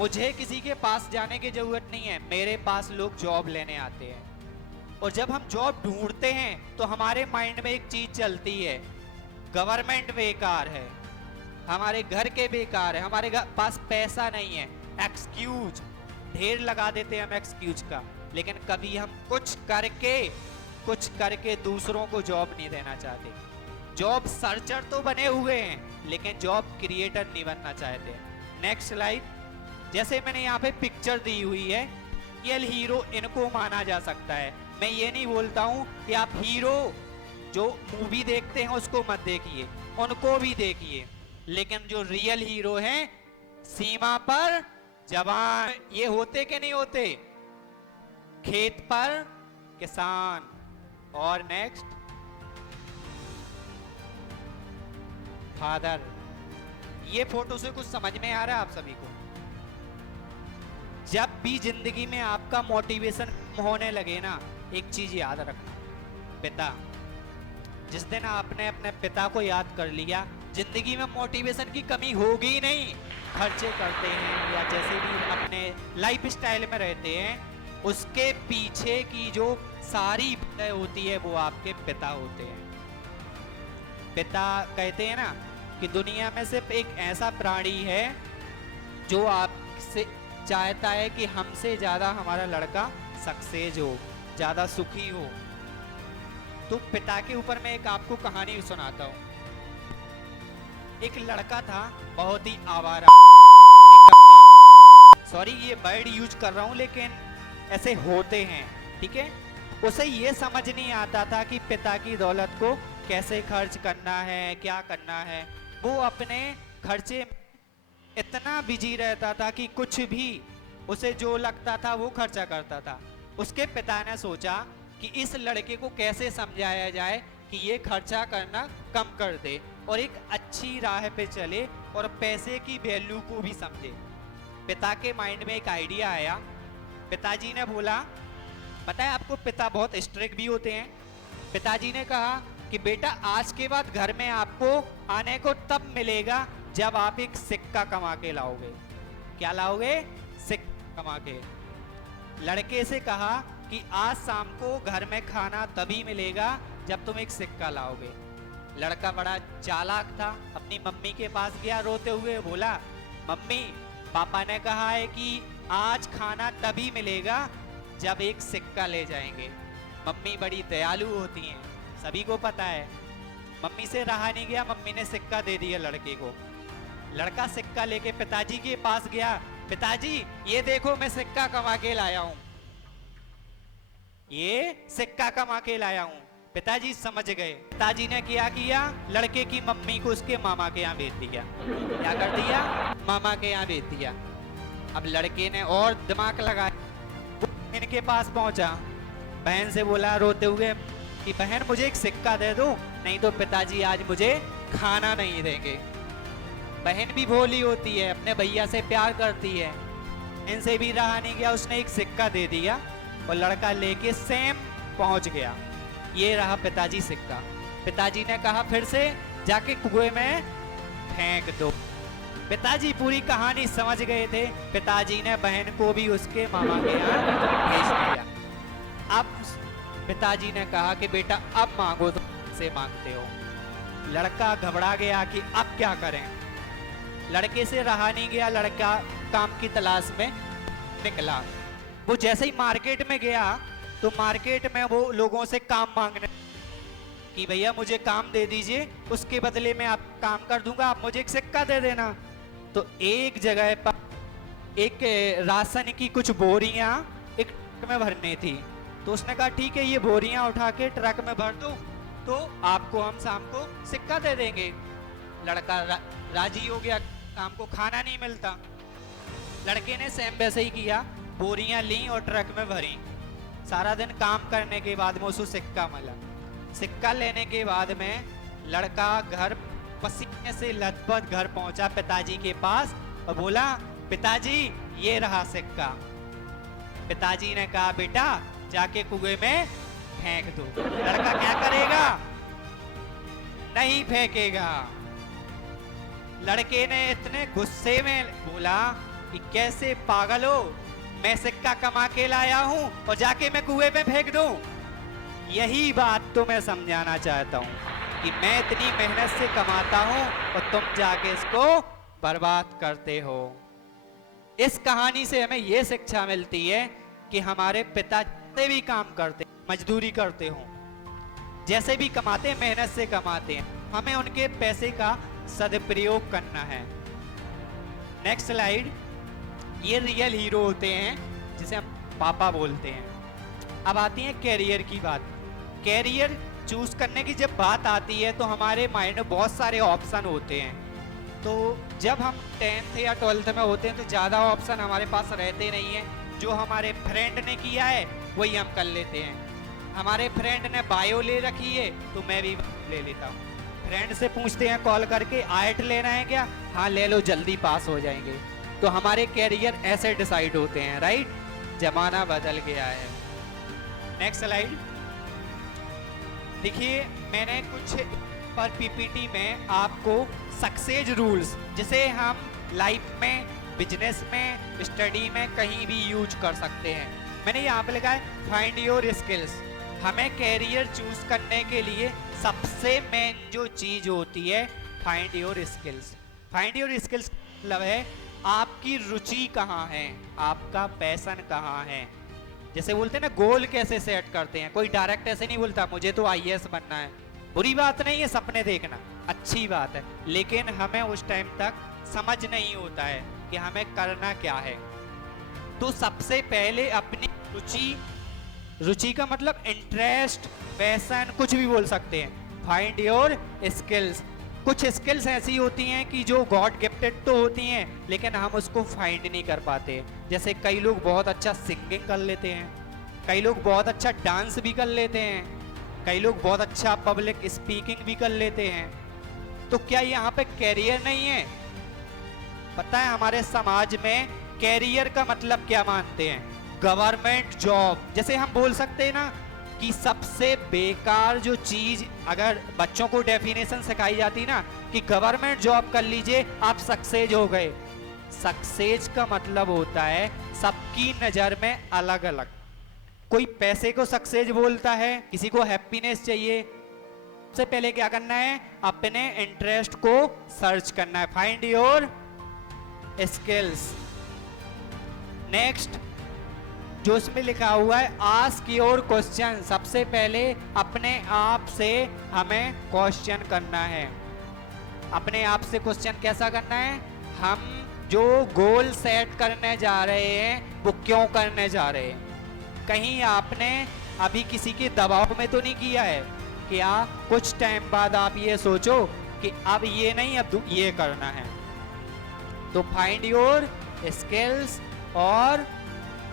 मुझे किसी के पास जाने की जरूरत नहीं है, मेरे पास लोग जॉब लेने आते हैं। और जब हम जॉब ढूंढते हैं तो हमारे माइंड में एक चीज चलती है, गवर्नमेंट बेकार है, हमारे घर के बेकार है, हमारे पास पैसा नहीं है, एक्सक्यूज ढेर लगा देते हैं हम एक्सक्यूज का। लेकिन कभी हम कुछ करके दूसरों को जॉब नहीं देना चाहते। जॉब सर्चर तो बने हुए हैं लेकिन जॉब क्रिएटर नहीं बनना चाहते। Next slide. जैसे मैंने यहाँ पे पिक्चर दी हुई है, रियल हीरो इनको माना जा सकता है। मैं ये नहीं बोलता हूँ कि आप हीरो जो मूवी देखते हैं उसको मत देखिए, उनको भी देखिए, लेकिन जो रियल हीरो हैं सीमा पर जवान, ये होते कि नहीं होते? खेत पर किसान। और नेक्स्ट फादर। ये फोटो से कुछ समझ में आ रहा है आप सभी को? जब भी जिंदगी में आपका मोटिवेशन होने लगे ना, एक चीज याद रखना, पिता। जिस दिन आपने अपने पिता को याद कर लिया, जिंदगी में मोटिवेशन की कमी होगी नहीं। खर्चे करते हैं या जैसे भी अपने लाइफ स्टाइल में रहते हैं, उसके पीछे की जो सारी वजह होती है वो आपके पिता होते हैं। पिता कहते हैं ना कि दुनिया में सिर्फ एक ऐसा प्राणी है जो आपसे चाहता है कि हमसे ज्यादा हमारा लड़का सक्सेस हो, ज्यादा सुखी हो। तो पिता के ऊपर मैं एक आपको कहानी सुनाता हूँ। एक लड़का था बहुत ही आवारा, सॉरी ये वर्ड यूज कर रहा हूँ लेकिन ऐसे होते हैं, ठीक है। उसे ये समझ नहीं आता था कि पिता की दौलत को कैसे खर्च करना है, क्या करना है। वो अपने खर्चे इतना बिजी रहता था कि कुछ भी उसे जो लगता था वो खर्चा करता था। उसके पिता ने सोचा कि इस लड़के को कैसे समझाया जाए कि ये खर्चा करना कम कर दे और एक अच्छी राह पे चले और पैसे की वैल्यू को भी समझे। पिता के माइंड में एक आइडिया आया। पिताजी ने बोला, पता है आपको पिता बहुत स्ट्रिक्ट भी होते हैं। पिताजी ने कहा कि बेटा आज के बाद घर में आपको आने को तब मिलेगा जब आप एक सिक्का कमा के लाओगे। क्या लाओगे? सिक्का कमा के। लड़के से कहा कि आज शाम को घर में खाना तभी मिलेगा जब तुम एक सिक्का लाओगे। लड़का बड़ा चालाक था, अपनी मम्मी के पास गया रोते हुए, बोला मम्मी पापा ने कहा है कि आज खाना तभी मिलेगा जब एक सिक्का ले जाएंगे। मम्मी बड़ी दयालु होती हैं, सभी को पता है। मम्मी से रहा नहीं गया, मम्मी ने सिक्का दे दिया लड़के को। लड़का सिक्का लेके पिताजी के पास गया, पिताजी ये देखो मैं सिक्का कमा के लाया हूं, ये सिक्का कमा के लाया हूं। पिताजी समझ गए। पिताजी ने क्या किया, लड़के की मम्मी को उसके मामा के यहाँ भेज दिया। क्या कर दिया? मामा के यहाँ भेज दिया। अब लड़के ने और दिमाग लगाया, इनके पास पहुंचा, बहन से बोला रोते हुए कि बहन मुझे एक सिक्का दे दो, नहीं तो पिताजी आज मुझे खाना नहीं देंगे। बहन भी भोली होती है, अपने भैया से प्यार करती है। इनसे भी रहा नहीं गया, उसने एक सिक्का दे दिया और लड़का लेके सेम पहुंच गया। ये रहा पिताजी सिक्का। पिताजी ने कहा फिर से जाके कुएं में फेंक दो। पिताजी पूरी कहानी समझ गए थे। पिताजी ने बहन को भी उसके मामा के यहाँ भेज दिया। अब पिताजी ने कहा कि बेटा अब मांगो तो से मांगते हो। लड़का घबरा गया कि अब क्या करें। लड़के से रहा नहीं गया, लड़का काम की तलाश में निकला। वो जैसे ही मार्केट में गया तो मार्केट में वो लोगों से काम मांगने कि भैया मुझे काम दे दीजिए, उसके बदले में आप काम कर दूंगा, आप मुझे एक सिक्का दे देना। तो एक जगह पर एक राशन की कुछ बोरियां एक ट्रक में भरनी थी। तो उसने कहा ठीक है ये बोरियां उठा के ट्रक में भर दो तो आपको हम शाम को सिक्का दे देंगे। लड़का राजी हो गया, काम को खाना नहीं मिलता। लड़के ने सेम वैसे ही किया, बोरियां ली और ट्रक में भरी। सारा दिन काम करने के बाद में उसको सिक्का मिला। सिक्का लेने के बाद में लड़का घर पसीने से लथपथ घर पहुंचा पिताजी के पास और बोला पिताजी ये रहा सिक्का। पिताजी ने कहा बेटा जाके कुएं में फेंक दो। लड़का क्या करेगा? नहीं फेंकेगा। लड़के ने इतने गुस्से में बोला कि कैसे पागल हो, मैं सिक्का कमा के लाया हूं और जाके मैं कुएं में फेंक दूं। यही बात तो मैं समझाना चाहता हूं कि मैं इतनी मेहनत से कमाता हूं और तुम जाके इसको बर्बाद करते हो। इस कहानी से हमें यह शिक्षा मिलती है कि हमारे पिता जितने भी काम करते, मजदूरी करते हो, जैसे भी कमाते, मेहनत से कमाते हैं, हमें उनके पैसे का सदुपयोग करना है। Next slide. ये रियल हीरो होते हैं जिसे हम पापा बोलते हैं। अब आती है कैरियर की बात। कैरियर चूज करने की जब बात आती है तो हमारे माइंड में बहुत सारे ऑप्शन होते हैं। तो जब हम 10th या 12th में होते हैं तो ज़्यादा ऑप्शन हमारे पास रहते नहीं हैं। जो हमारे फ्रेंड ने किया है वही हम कर लेते हैं। हमारे फ्रेंड ने बायो ले रखी है तो मैं भी ले लेता हूँ। फ्रेंड से पूछते हैं कॉल करके आर्ट लेना है क्या? हाँ ले लो, जल्दी पास हो जाएंगे। तो हमारे कैरियर ऐसे डिसाइड होते हैं, राइट? जमाना बदल गया है। Next slide. देखिए मैंने कुछ पर पीपीटी में आपको सक्सेस रूल्स, जिसे हम लाइफ में, बिजनेस में, स्टडी में कहीं भी यूज कर सकते हैं। मैंने यहाँ पे लिखा है फाइंड योर स्किल्स। हमें कैरियर चूज करने के लिए सबसे मेन जो चीज होती है find your skills. Find your skills मतलब है आपकी रुचि कहाँ है, आपका पैशन कहाँ है। जैसे बोलते हैं ना गोल कैसे सेट करते हैं, कोई डायरेक्ट ऐसे नहीं बोलता मुझे तो आईएएस बनना है। बुरी बात नहीं है सपने देखना, अच्छी बात है, लेकिन हमें उस टाइम तक समझ नहीं होता है कि हमें करना क्या है। तो सबसे पहले अपनी रुचि का मतलब इंटरेस्ट, पैशन, कुछ भी बोल सकते हैं। Find your skills. कुछ स्किल्स ऐसी होती हैं कि जो गॉड गिफ्टेड तो होती हैं, लेकिन हम उसको फाइंड नहीं कर पाते। जैसे कई लोग बहुत अच्छा सिंगिंग कर लेते हैं, कई लोग बहुत अच्छा डांस भी कर लेते हैं, कई लोग बहुत अच्छा पब्लिक स्पीकिंग भी कर लेते हैं। तो क्या यहाँ पे कैरियर नहीं है? पता है हमारे समाज में कैरियर का मतलब क्या मानते हैं? Government job. जैसे हम बोल सकते हैं ना कि सबसे बेकार जो चीज, अगर बच्चों को डेफिनेशन सिखाई जाती ना कि गवर्नमेंट जॉब कर लीजिए आप सक्सेस हो गए। सक्सेस का मतलब होता है सबकी नजर में अलग अलग। कोई पैसे को सक्सेस बोलता है, किसी को हैप्पीनेस चाहिए। सबसे पहले क्या करना है? अपने इंटरेस्ट को सर्च करना है। Find your skills. नेक्स्ट जो इसमें लिखा हुआ है आस्क योर क्वेश्चन। सबसे पहले अपने आप से हमें क्वेश्चन करना है। अपने आप से क्वेश्चन कैसा करना है? हम जो गोल सेट करने जा रहे हैं वो क्यों करने जा रहे हैं? कहीं आपने अभी किसी के दबाव में तो नहीं किया है? क्या कुछ टाइम बाद आप ये सोचो कि अब ये नहीं, अब ये करना है? तो फाइंड योर स्किल्स और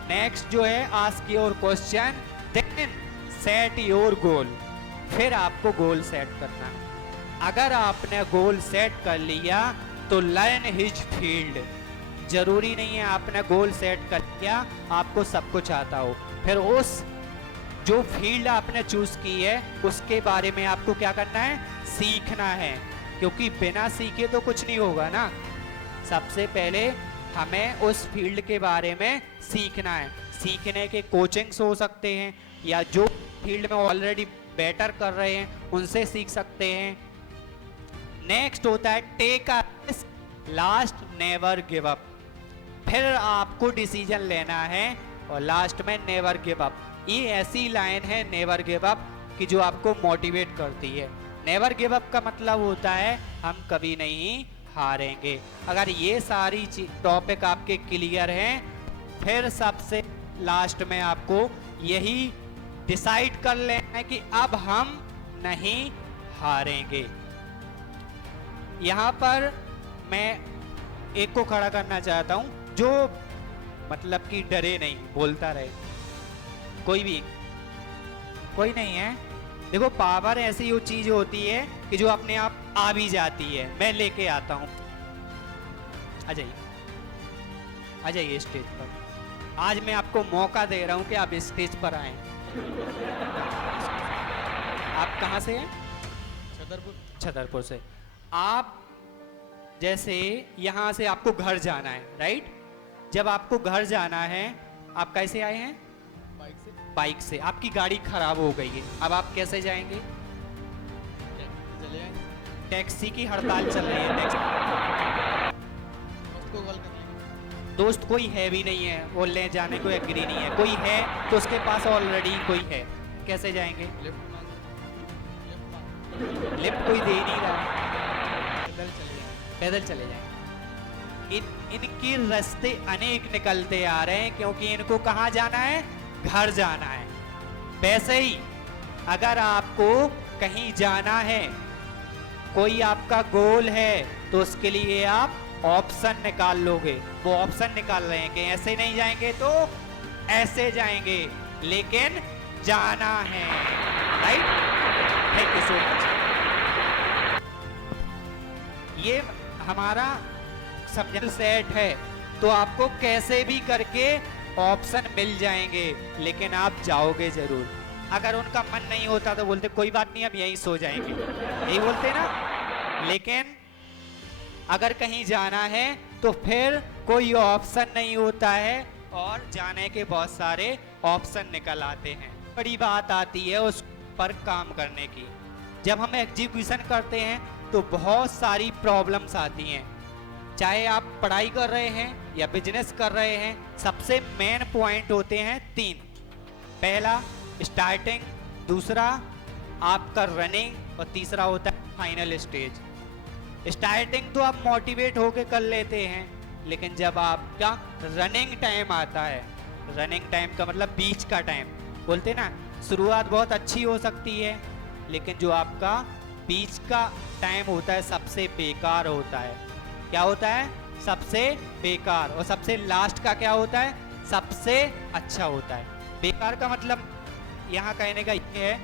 नेक्स्ट जो है ask your question, then set your goal. फिर आपको गोल सेट करना है। अगर आपने गोल सेट कर लिया तो लर्न हिज फील्ड। जरूरी नहीं है आपने गोल सेट कर लिया आपको सब कुछ आता हो। फिर उस जो फील्ड आपने चूज की है उसके बारे में आपको क्या करना है? सीखना है, क्योंकि बिना सीखे तो कुछ नहीं होगा ना। सबसे पहले हमें उस फील्ड के बारे में सीखना है। सीखने के कोचिंग्स हो सकते हैं या जो फील्ड में ऑलरेडी बेटर कर रहे हैं उनसे सीख सकते हैं। नेक्स्ट होता है take a risk, last never give up. फिर आपको डिसीजन लेना है और लास्ट में नेवर गिव अप। ये ऐसी लाइन है नेवर गिव अप कि जो आपको मोटिवेट करती है। नेवर गिव अप का मतलब होता है हम कभी नहीं हारेंगे। अगर ये सारी टॉपिक आपके क्लियर हैं, फिर सबसे लास्ट में आपको यही डिसाइड कर लेना है कि अब हम नहीं हारेंगे। यहां पर मैं एक को खड़ा करना चाहता हूं जो मतलब कि डरे नहीं, बोलता रहे। कोई नहीं है। देखो पावर ऐसी चीज होती है कि जो अपने आप आ भी जाती है। मैं लेके आता हूं। आ जाइए स्टेज पर। आज मैं आपको मौका दे रहा हूं कि आप स्टेज पर आए। आप कहां से हैं? छतरपुर से। आप जैसे यहां से आपको घर जाना है, राइट? जब आपको घर जाना है आप कैसे आए हैं? बाइक से। आपकी गाड़ी खराब हो गई है, अब आप कैसे जाएंगे? टैक्सी की हड़ताल चल रही है। दोस्त कोई है भी नहीं है, वो ले जाने को एग्री नहीं है। कोई है तो उसके पास ऑलरेडी कोई है, कैसे जाएंगे? लिफ्ट कोई दे नहीं रहा, पैदल चले जाएंगे। इनके रास्ते अनेक निकलते आ रहे हैं क्योंकि इनको कहाँ जाना है? घर जाना है। वैसे ही अगर आपको कहीं जाना है, कोई आपका गोल है, तो उसके लिए आप ऑप्शन निकाल लोगे। वो ऑप्शन निकाल रहे हैं कि ऐसे नहीं जाएंगे तो ऐसे जाएंगे, लेकिन जाना है, right? Thank you so much. ये हमारा सब्जेक्ट सेट है, तो आपको कैसे भी करके ऑप्शन मिल जाएंगे, लेकिन आप जाओगे जरूर। अगर उनका मन नहीं होता तो बोलते कोई बात नहीं, अब यहीं सो जाएंगे, यही बोलते ना। लेकिन अगर कहीं जाना है तो फिर कोई ऑप्शन नहीं होता है और जाने के बहुत सारे ऑप्शन निकल आते हैं। बड़ी बात आती है उस पर काम करने की। जब हम एग्जीक्यूशन करते हैं तो बहुत सारी प्रॉब्लम्स आती हैं। चाहे आप पढ़ाई कर रहे हैं या बिजनेस कर रहे हैं, सबसे मेन पॉइंट होते हैं 3। पहला स्टार्टिंग, दूसरा आपका रनिंग और तीसरा होता है फाइनल स्टेज। स्टार्टिंग तो आप मोटिवेट होके कर लेते हैं, लेकिन जब आपका रनिंग टाइम आता है, रनिंग टाइम का मतलब बीच का टाइम, बोलते ना शुरुआत बहुत अच्छी हो सकती है, लेकिन जो आपका बीच का टाइम होता है सबसे बेकार होता है। क्या होता है? सबसे बेकार। और सबसे लास्ट का क्या होता है? सबसे अच्छा होता है। बेकार का मतलब यहाँ कहने का ये है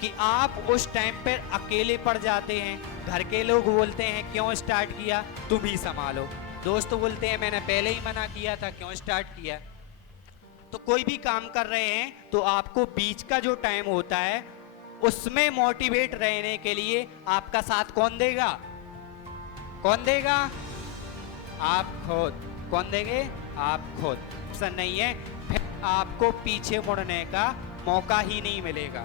कि आप उस टाइम पर अकेले पड़ जाते हैं। घर के लोग बोलते हैं क्यों स्टार्ट किया, तुम ही संभालो। दोस्त बोलते हैं मैंने पहले ही मना किया था, क्यों स्टार्ट किया। तो कोई भी काम कर रहे हैं तो आपको बीच का जो टाइम होता है उसमें मोटिवेट रहने के लिए आपका साथ कौन देगा? कौन देगा? आप खुद। कौन देंगे? आप खुद। ऑप्शन नहीं है, फिर आपको पीछे मुड़ने का मौका ही नहीं मिलेगा।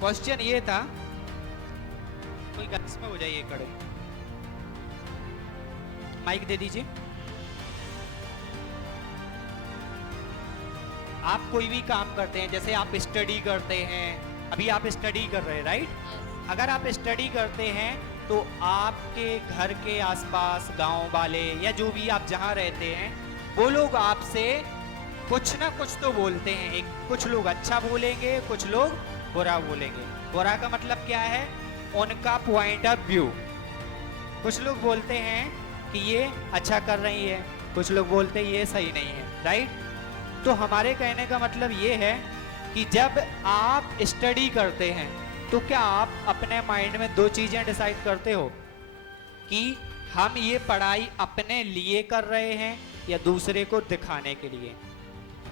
क्वेश्चन ये था, कोई गैस में हो जाइए खड़े, माइक दे दीजिए। आप कोई भी काम करते हैं, जैसे आप स्टडी करते हैं, अभी आप स्टडी कर रहे हैं, राइट? अगर आप स्टडी करते हैं तो आपके घर के आसपास गांव वाले या जो भी आप जहां रहते हैं वो लोग आपसे कुछ ना कुछ तो बोलते हैं। कुछ लोग अच्छा बोलेंगे, कुछ लोग बुरा बोलेंगे। बुरा का मतलब क्या है? उनका पॉइंट ऑफ व्यू। कुछ लोग बोलते हैं कि ये अच्छा कर रही है, कुछ लोग बोलते हैं ये सही नहीं है, राइट? तो हमारे कहने का मतलब ये है कि जब आप स्टडी करते हैं तो क्या आप अपने माइंड में दो चीजें डिसाइड करते हो कि हम ये पढ़ाई अपने लिए कर रहे हैं या दूसरे को दिखाने के लिए?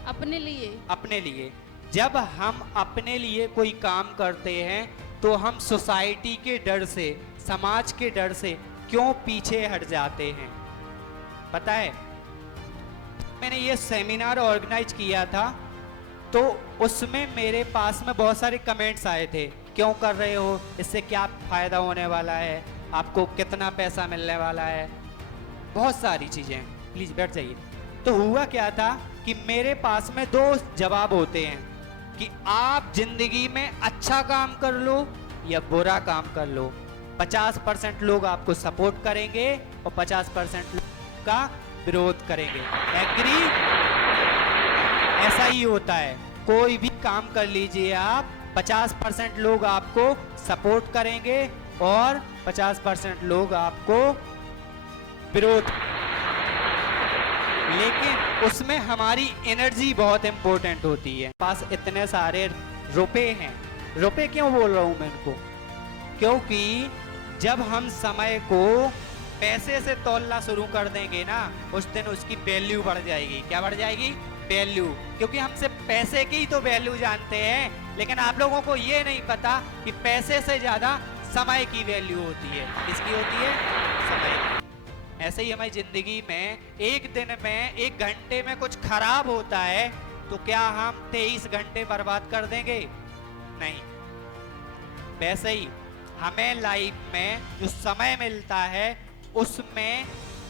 अपने लिए। अपने लिए। जब हम अपने लिए कोई काम करते हैं तो हम सोसाइटी के डर से, समाज के डर से क्यों पीछे हट जाते हैं? पता है, मैंने ये सेमिनार ऑर्गेनाइज किया था तो उसमें मेरे पास में बहुत सारे कमेंट्स आए थे, क्यों कर रहे हो, इससे क्या फायदा होने वाला है, आपको कितना पैसा मिलने वाला है, बहुत सारी चीजें। प्लीज बैठ जाइए। तो हुआ क्या था कि मेरे पास में दो जवाब होते हैं कि आप जिंदगी में अच्छा काम कर लो या बुरा काम कर लो। 50% लोग आपको सपोर्ट करेंगे और 50% लोग का विरोध करेंगे। एग्री? ऐसा ही होता है, कोई भी काम कर लीजिए आप, 50% लोग आपको सपोर्ट करेंगे और 50% लोग आपको विरोध। लेकिन उसमें हमारी एनर्जी बहुत इंपॉर्टेंट होती है। पास इतने सारे रुपए हैं, रुपए क्यों बोल रहा हूं मैं इनको? क्योंकि जब हम समय को पैसे से तोलना शुरू कर देंगे ना, उस दिन उसकी वैल्यू बढ़ जाएगी। क्या बढ़ जाएगी? वैल्यू। क्योंकि हम सिर्फ पैसे की ही तो वैल्यू जानते हैं, लेकिन आप लोगों को ये नहीं पता कि पैसे से ज्यादा समय की वैल्यू होती है। किसकी होती है? समय की। ऐसे ही हमारी जिंदगी में एक दिन में, एक घंटे में कुछ खराब होता है तो क्या हम 23 घंटे बर्बाद कर देंगे? नहीं। वैसे ही हमें लाइफ में जो समय मिलता है उसमें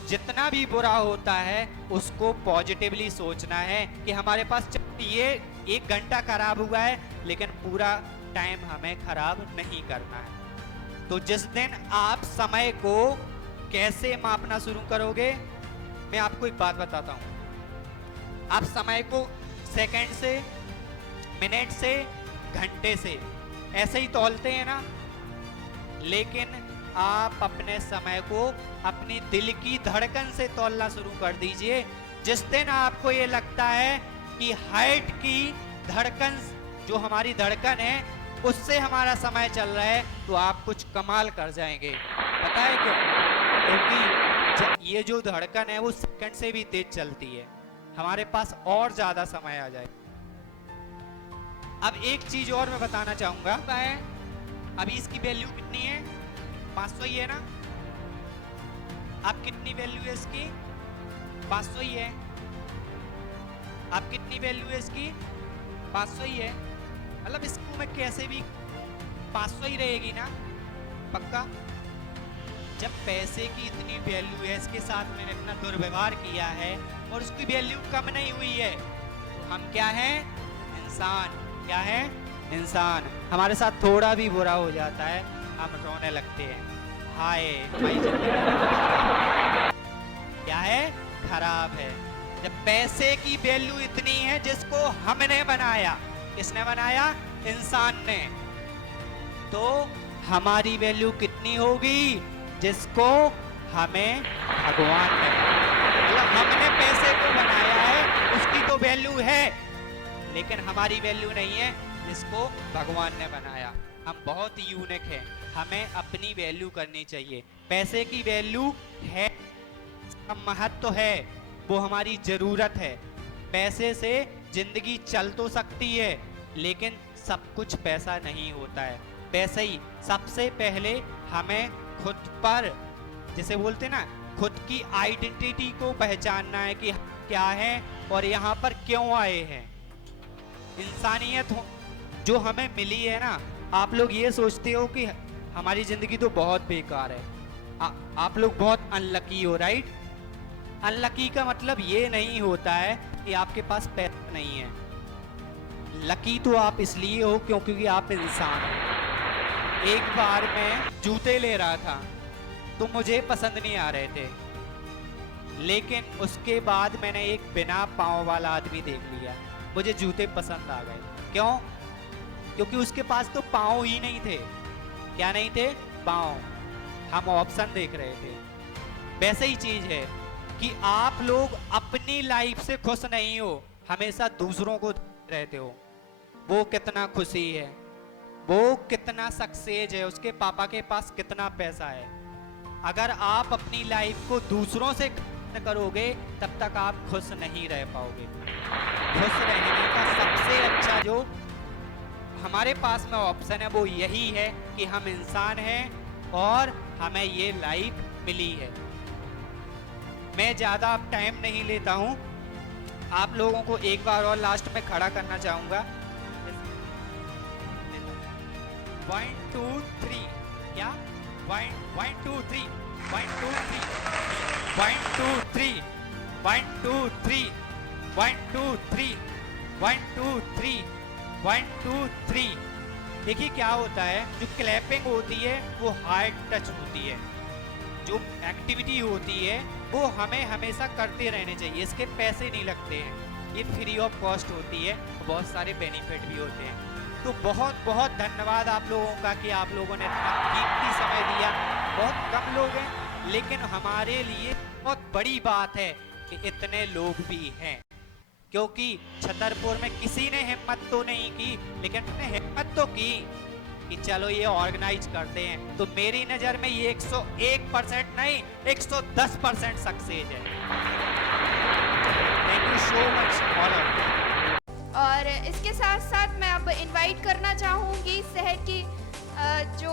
जितना भी बुरा होता है उसको पॉजिटिवली सोचना है कि हमारे पास ये 1 घंटा खराब हुआ है लेकिन पूरा टाइम हमें खराब नहीं करना है। तो जिस दिन आप समय को कैसे मापना शुरू करोगे, मैं आपको एक बात बताता हूं। आप समय को सेकंड से, मिनट से, घंटे से ऐसे ही तौलते हैं ना, लेकिन आप अपने समय को अपनी दिल की धड़कन से तौलना शुरू कर दीजिए। जिस दिन आपको ये लगता है कि हार्ट की धड़कन, जो हमारी धड़कन है, उससे हमारा समय चल रहा है तो आप कुछ कमाल कर जाएंगे। पता है क्यों? क्योंकि ये जो धड़कन है वो सेकंड से भी तेज चलती है, हमारे पास और ज्यादा समय आ जाए। अब एक चीज और मैं बताना चाहूंगा, अभी इसकी वैल्यू कितनी है? 500 ही है ना? आप कितनी वैल्यू है इसकी? 500 ही है। आप कितनी वैल्यू है इसकी? 500 ही है। मतलब इसको मैं कैसे भी 500 ही रहेगी ना? पक्का? जब पैसे की इतनी वैल्यू है, इसके साथ मैंने इतना दुर्व्यवहार किया है और उसकी वैल्यू कम नहीं हुई है, तो हम क्या हैं? इंसान। क्या है? इंसान। हमारे साथ थोड़ा भी बुरा हो जाता है, हम रोने लगते हैं, हाय हमारी जिंदगी क्या है? खराब है। जब पैसे की वैल्यू इतनी है जिसको हमने बनाया, किसने बनाया? इंसान ने, तो हमारी वैल्यू कितनी होगी? जिसको हमें भगवान ने, मतलब हमने पैसे को बनाया है उसकी तो वैल्यू है, लेकिन हमारी वैल्यू नहीं है जिसको भगवान ने बनाया। हम बहुत यूनिक हैं, हमें अपनी वैल्यू करनी चाहिए। पैसे की वैल्यू है, इसका महत्व है, वो हमारी जरूरत है। पैसे से जिंदगी चल तो सकती है, लेकिन सब कुछ पैसा नहीं होता है। पैसे ही सबसे पहले हमें खुद पर, जैसे बोलते ना, खुद की आइडेंटिटी को पहचानना है कि क्या है और यहाँ पर क्यों आए हैं। इंसानियत जो हमें मिली है ना, आप लोग ये सोचते हो कि हमारी जिंदगी तो बहुत बेकार है, आप लोग बहुत अनलकी हो, राइट? अनलकी का मतलब ये नहीं होता है कि आपके पास पैसा नहीं है। लकी तो आप इसलिए हो क्योंकि आप इंसान हो। एक बार मैं जूते ले रहा था तो मुझे पसंद नहीं आ रहे थे, लेकिन उसके बाद मैंने एक बिना पाँव वाला आदमी देख लिया, मुझे जूते पसंद आ गए। क्यों? क्योंकि उसके पास तो पाँव ही नहीं थे। क्या नहीं थे? पाँव। हम ऑप्शन देख रहे थे। वैसे ही चीज है कि आप लोग अपनी लाइफ से खुश नहीं हो, हमेशा दूसरों को रहते हो। वो कितना खुशी है, वो कितना सक्सेस है, उसके पापा के पास कितना पैसा है। अगर आप अपनी लाइफ को दूसरों से करोगे तब तक आप खुश नहीं रह पाओगे। खुश रहने का सबसे अच्छा जो हमारे पास में ऑप्शन है वो यही है कि हम इंसान हैं और हमें ये लाइफ मिली है। मैं ज़्यादा अब टाइम नहीं लेता हूँ, आप लोगों को एक बार और लास्ट में खड़ा करना चाहूँगा। 1 2 3 क्या? 1 2 3 1 2 3 1 2 3 1 2 3 1 2 3 1 2 3 1 2 3। देखिए क्या होता है, जो क्लैपिंग होती है वो हार्ट टच होती है, जो एक्टिविटी होती है वो हमें हमेशा करते रहने चाहिए। इसके पैसे नहीं लगते हैं, ये फ्री ऑफ कॉस्ट होती है, बहुत सारे बेनिफिट भी होते हैं। तो बहुत बहुत धन्यवाद आप लोगों का कि आप लोगों ने इतना कीमती समय दिया। बहुत कम लोग हैं, लेकिन हमारे लिए बहुत बड़ी बात है कि इतने लोग भी हैं, क्योंकि छतरपुर में किसी ने हिम्मत तो नहीं की, लेकिन हमने हिम्मत तो की कि चलो ये ऑर्गेनाइज करते हैं। तो मेरी नज़र में ये 101% नहीं 110% सक्सेस है। Thank you so much all of you. और इसके साथ साथ मैं अब इनवाइट करना चाहूँगी शहर की जो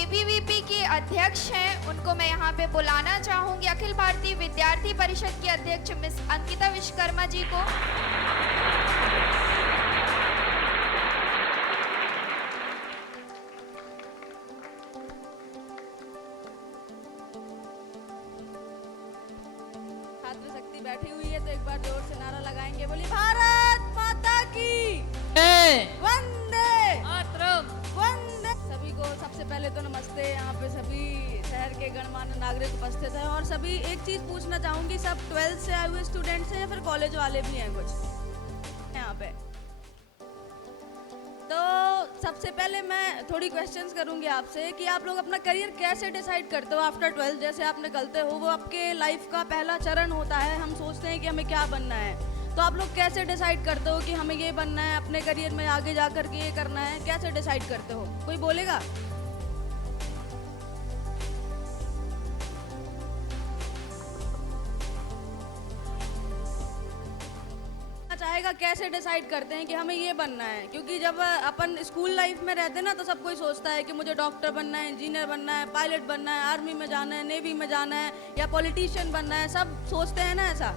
ABVP के अध्यक्ष हैं उनको मैं यहाँ पे बुलाना चाहूँगी, अखिल भारतीय विद्यार्थी परिषद की अध्यक्ष मिस अंकिता विश्वकर्मा जी को। छात्र शक्ति बैठी हुई है तो एक बार जोर से नारा लगाएंगे, बोली भारत माता की वंदे मातरम। वंदे। सभी को सबसे पहले तो नमस्ते। यहाँ पे सभी शहर के गणमान्य नागरिक उपस्थित हैं और सभी एक चीज पूछना चाहूंगी, सब 12th से आए हुए स्टूडेंट्स हैं या फिर कॉलेज वाले भी हैं कुछ यहाँ पे? तो सबसे पहले मैं थोड़ी क्वेश्चंस करूंगी आपसे कि आप लोग अपना करियर कैसे डिसाइड करते हो आफ्टर 12th? जैसे आप निकलते हो, वो आपके लाइफ का पहला चरण होता है, हम सोचते हैं कि हमें क्या बनना है, तो आप लोग कैसे डिसाइड करते हो कि हमें ये बनना है, अपने करियर में आगे जा कर के ये करना है? कैसे डिसाइड करते हो? कोई बोलेगा? चाहेगा कैसे डिसाइड करते हैं कि हमें ये बनना है? क्योंकि जब अपन स्कूल लाइफ में रहते हैं ना, तो सब कोई सोचता है कि मुझे डॉक्टर बनना है, इंजीनियर बनना है, पायलट बनना है, आर्मी में जाना है, नेवी में जाना है या पॉलिटिशियन बनना है। सब सोचते हैं ना, ऐसा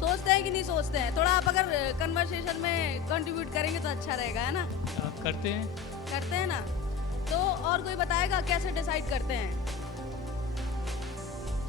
सोचते हैं कि नहीं सोचते हैं? थोड़ा आप अगर कन्वर्सेशन में कंट्रीब्यूट करेंगे तो अच्छा रहेगा, है ना? करते हैं। करते हैं ना? तो और कोई बताएगा कैसे डिसाइड करते हैं?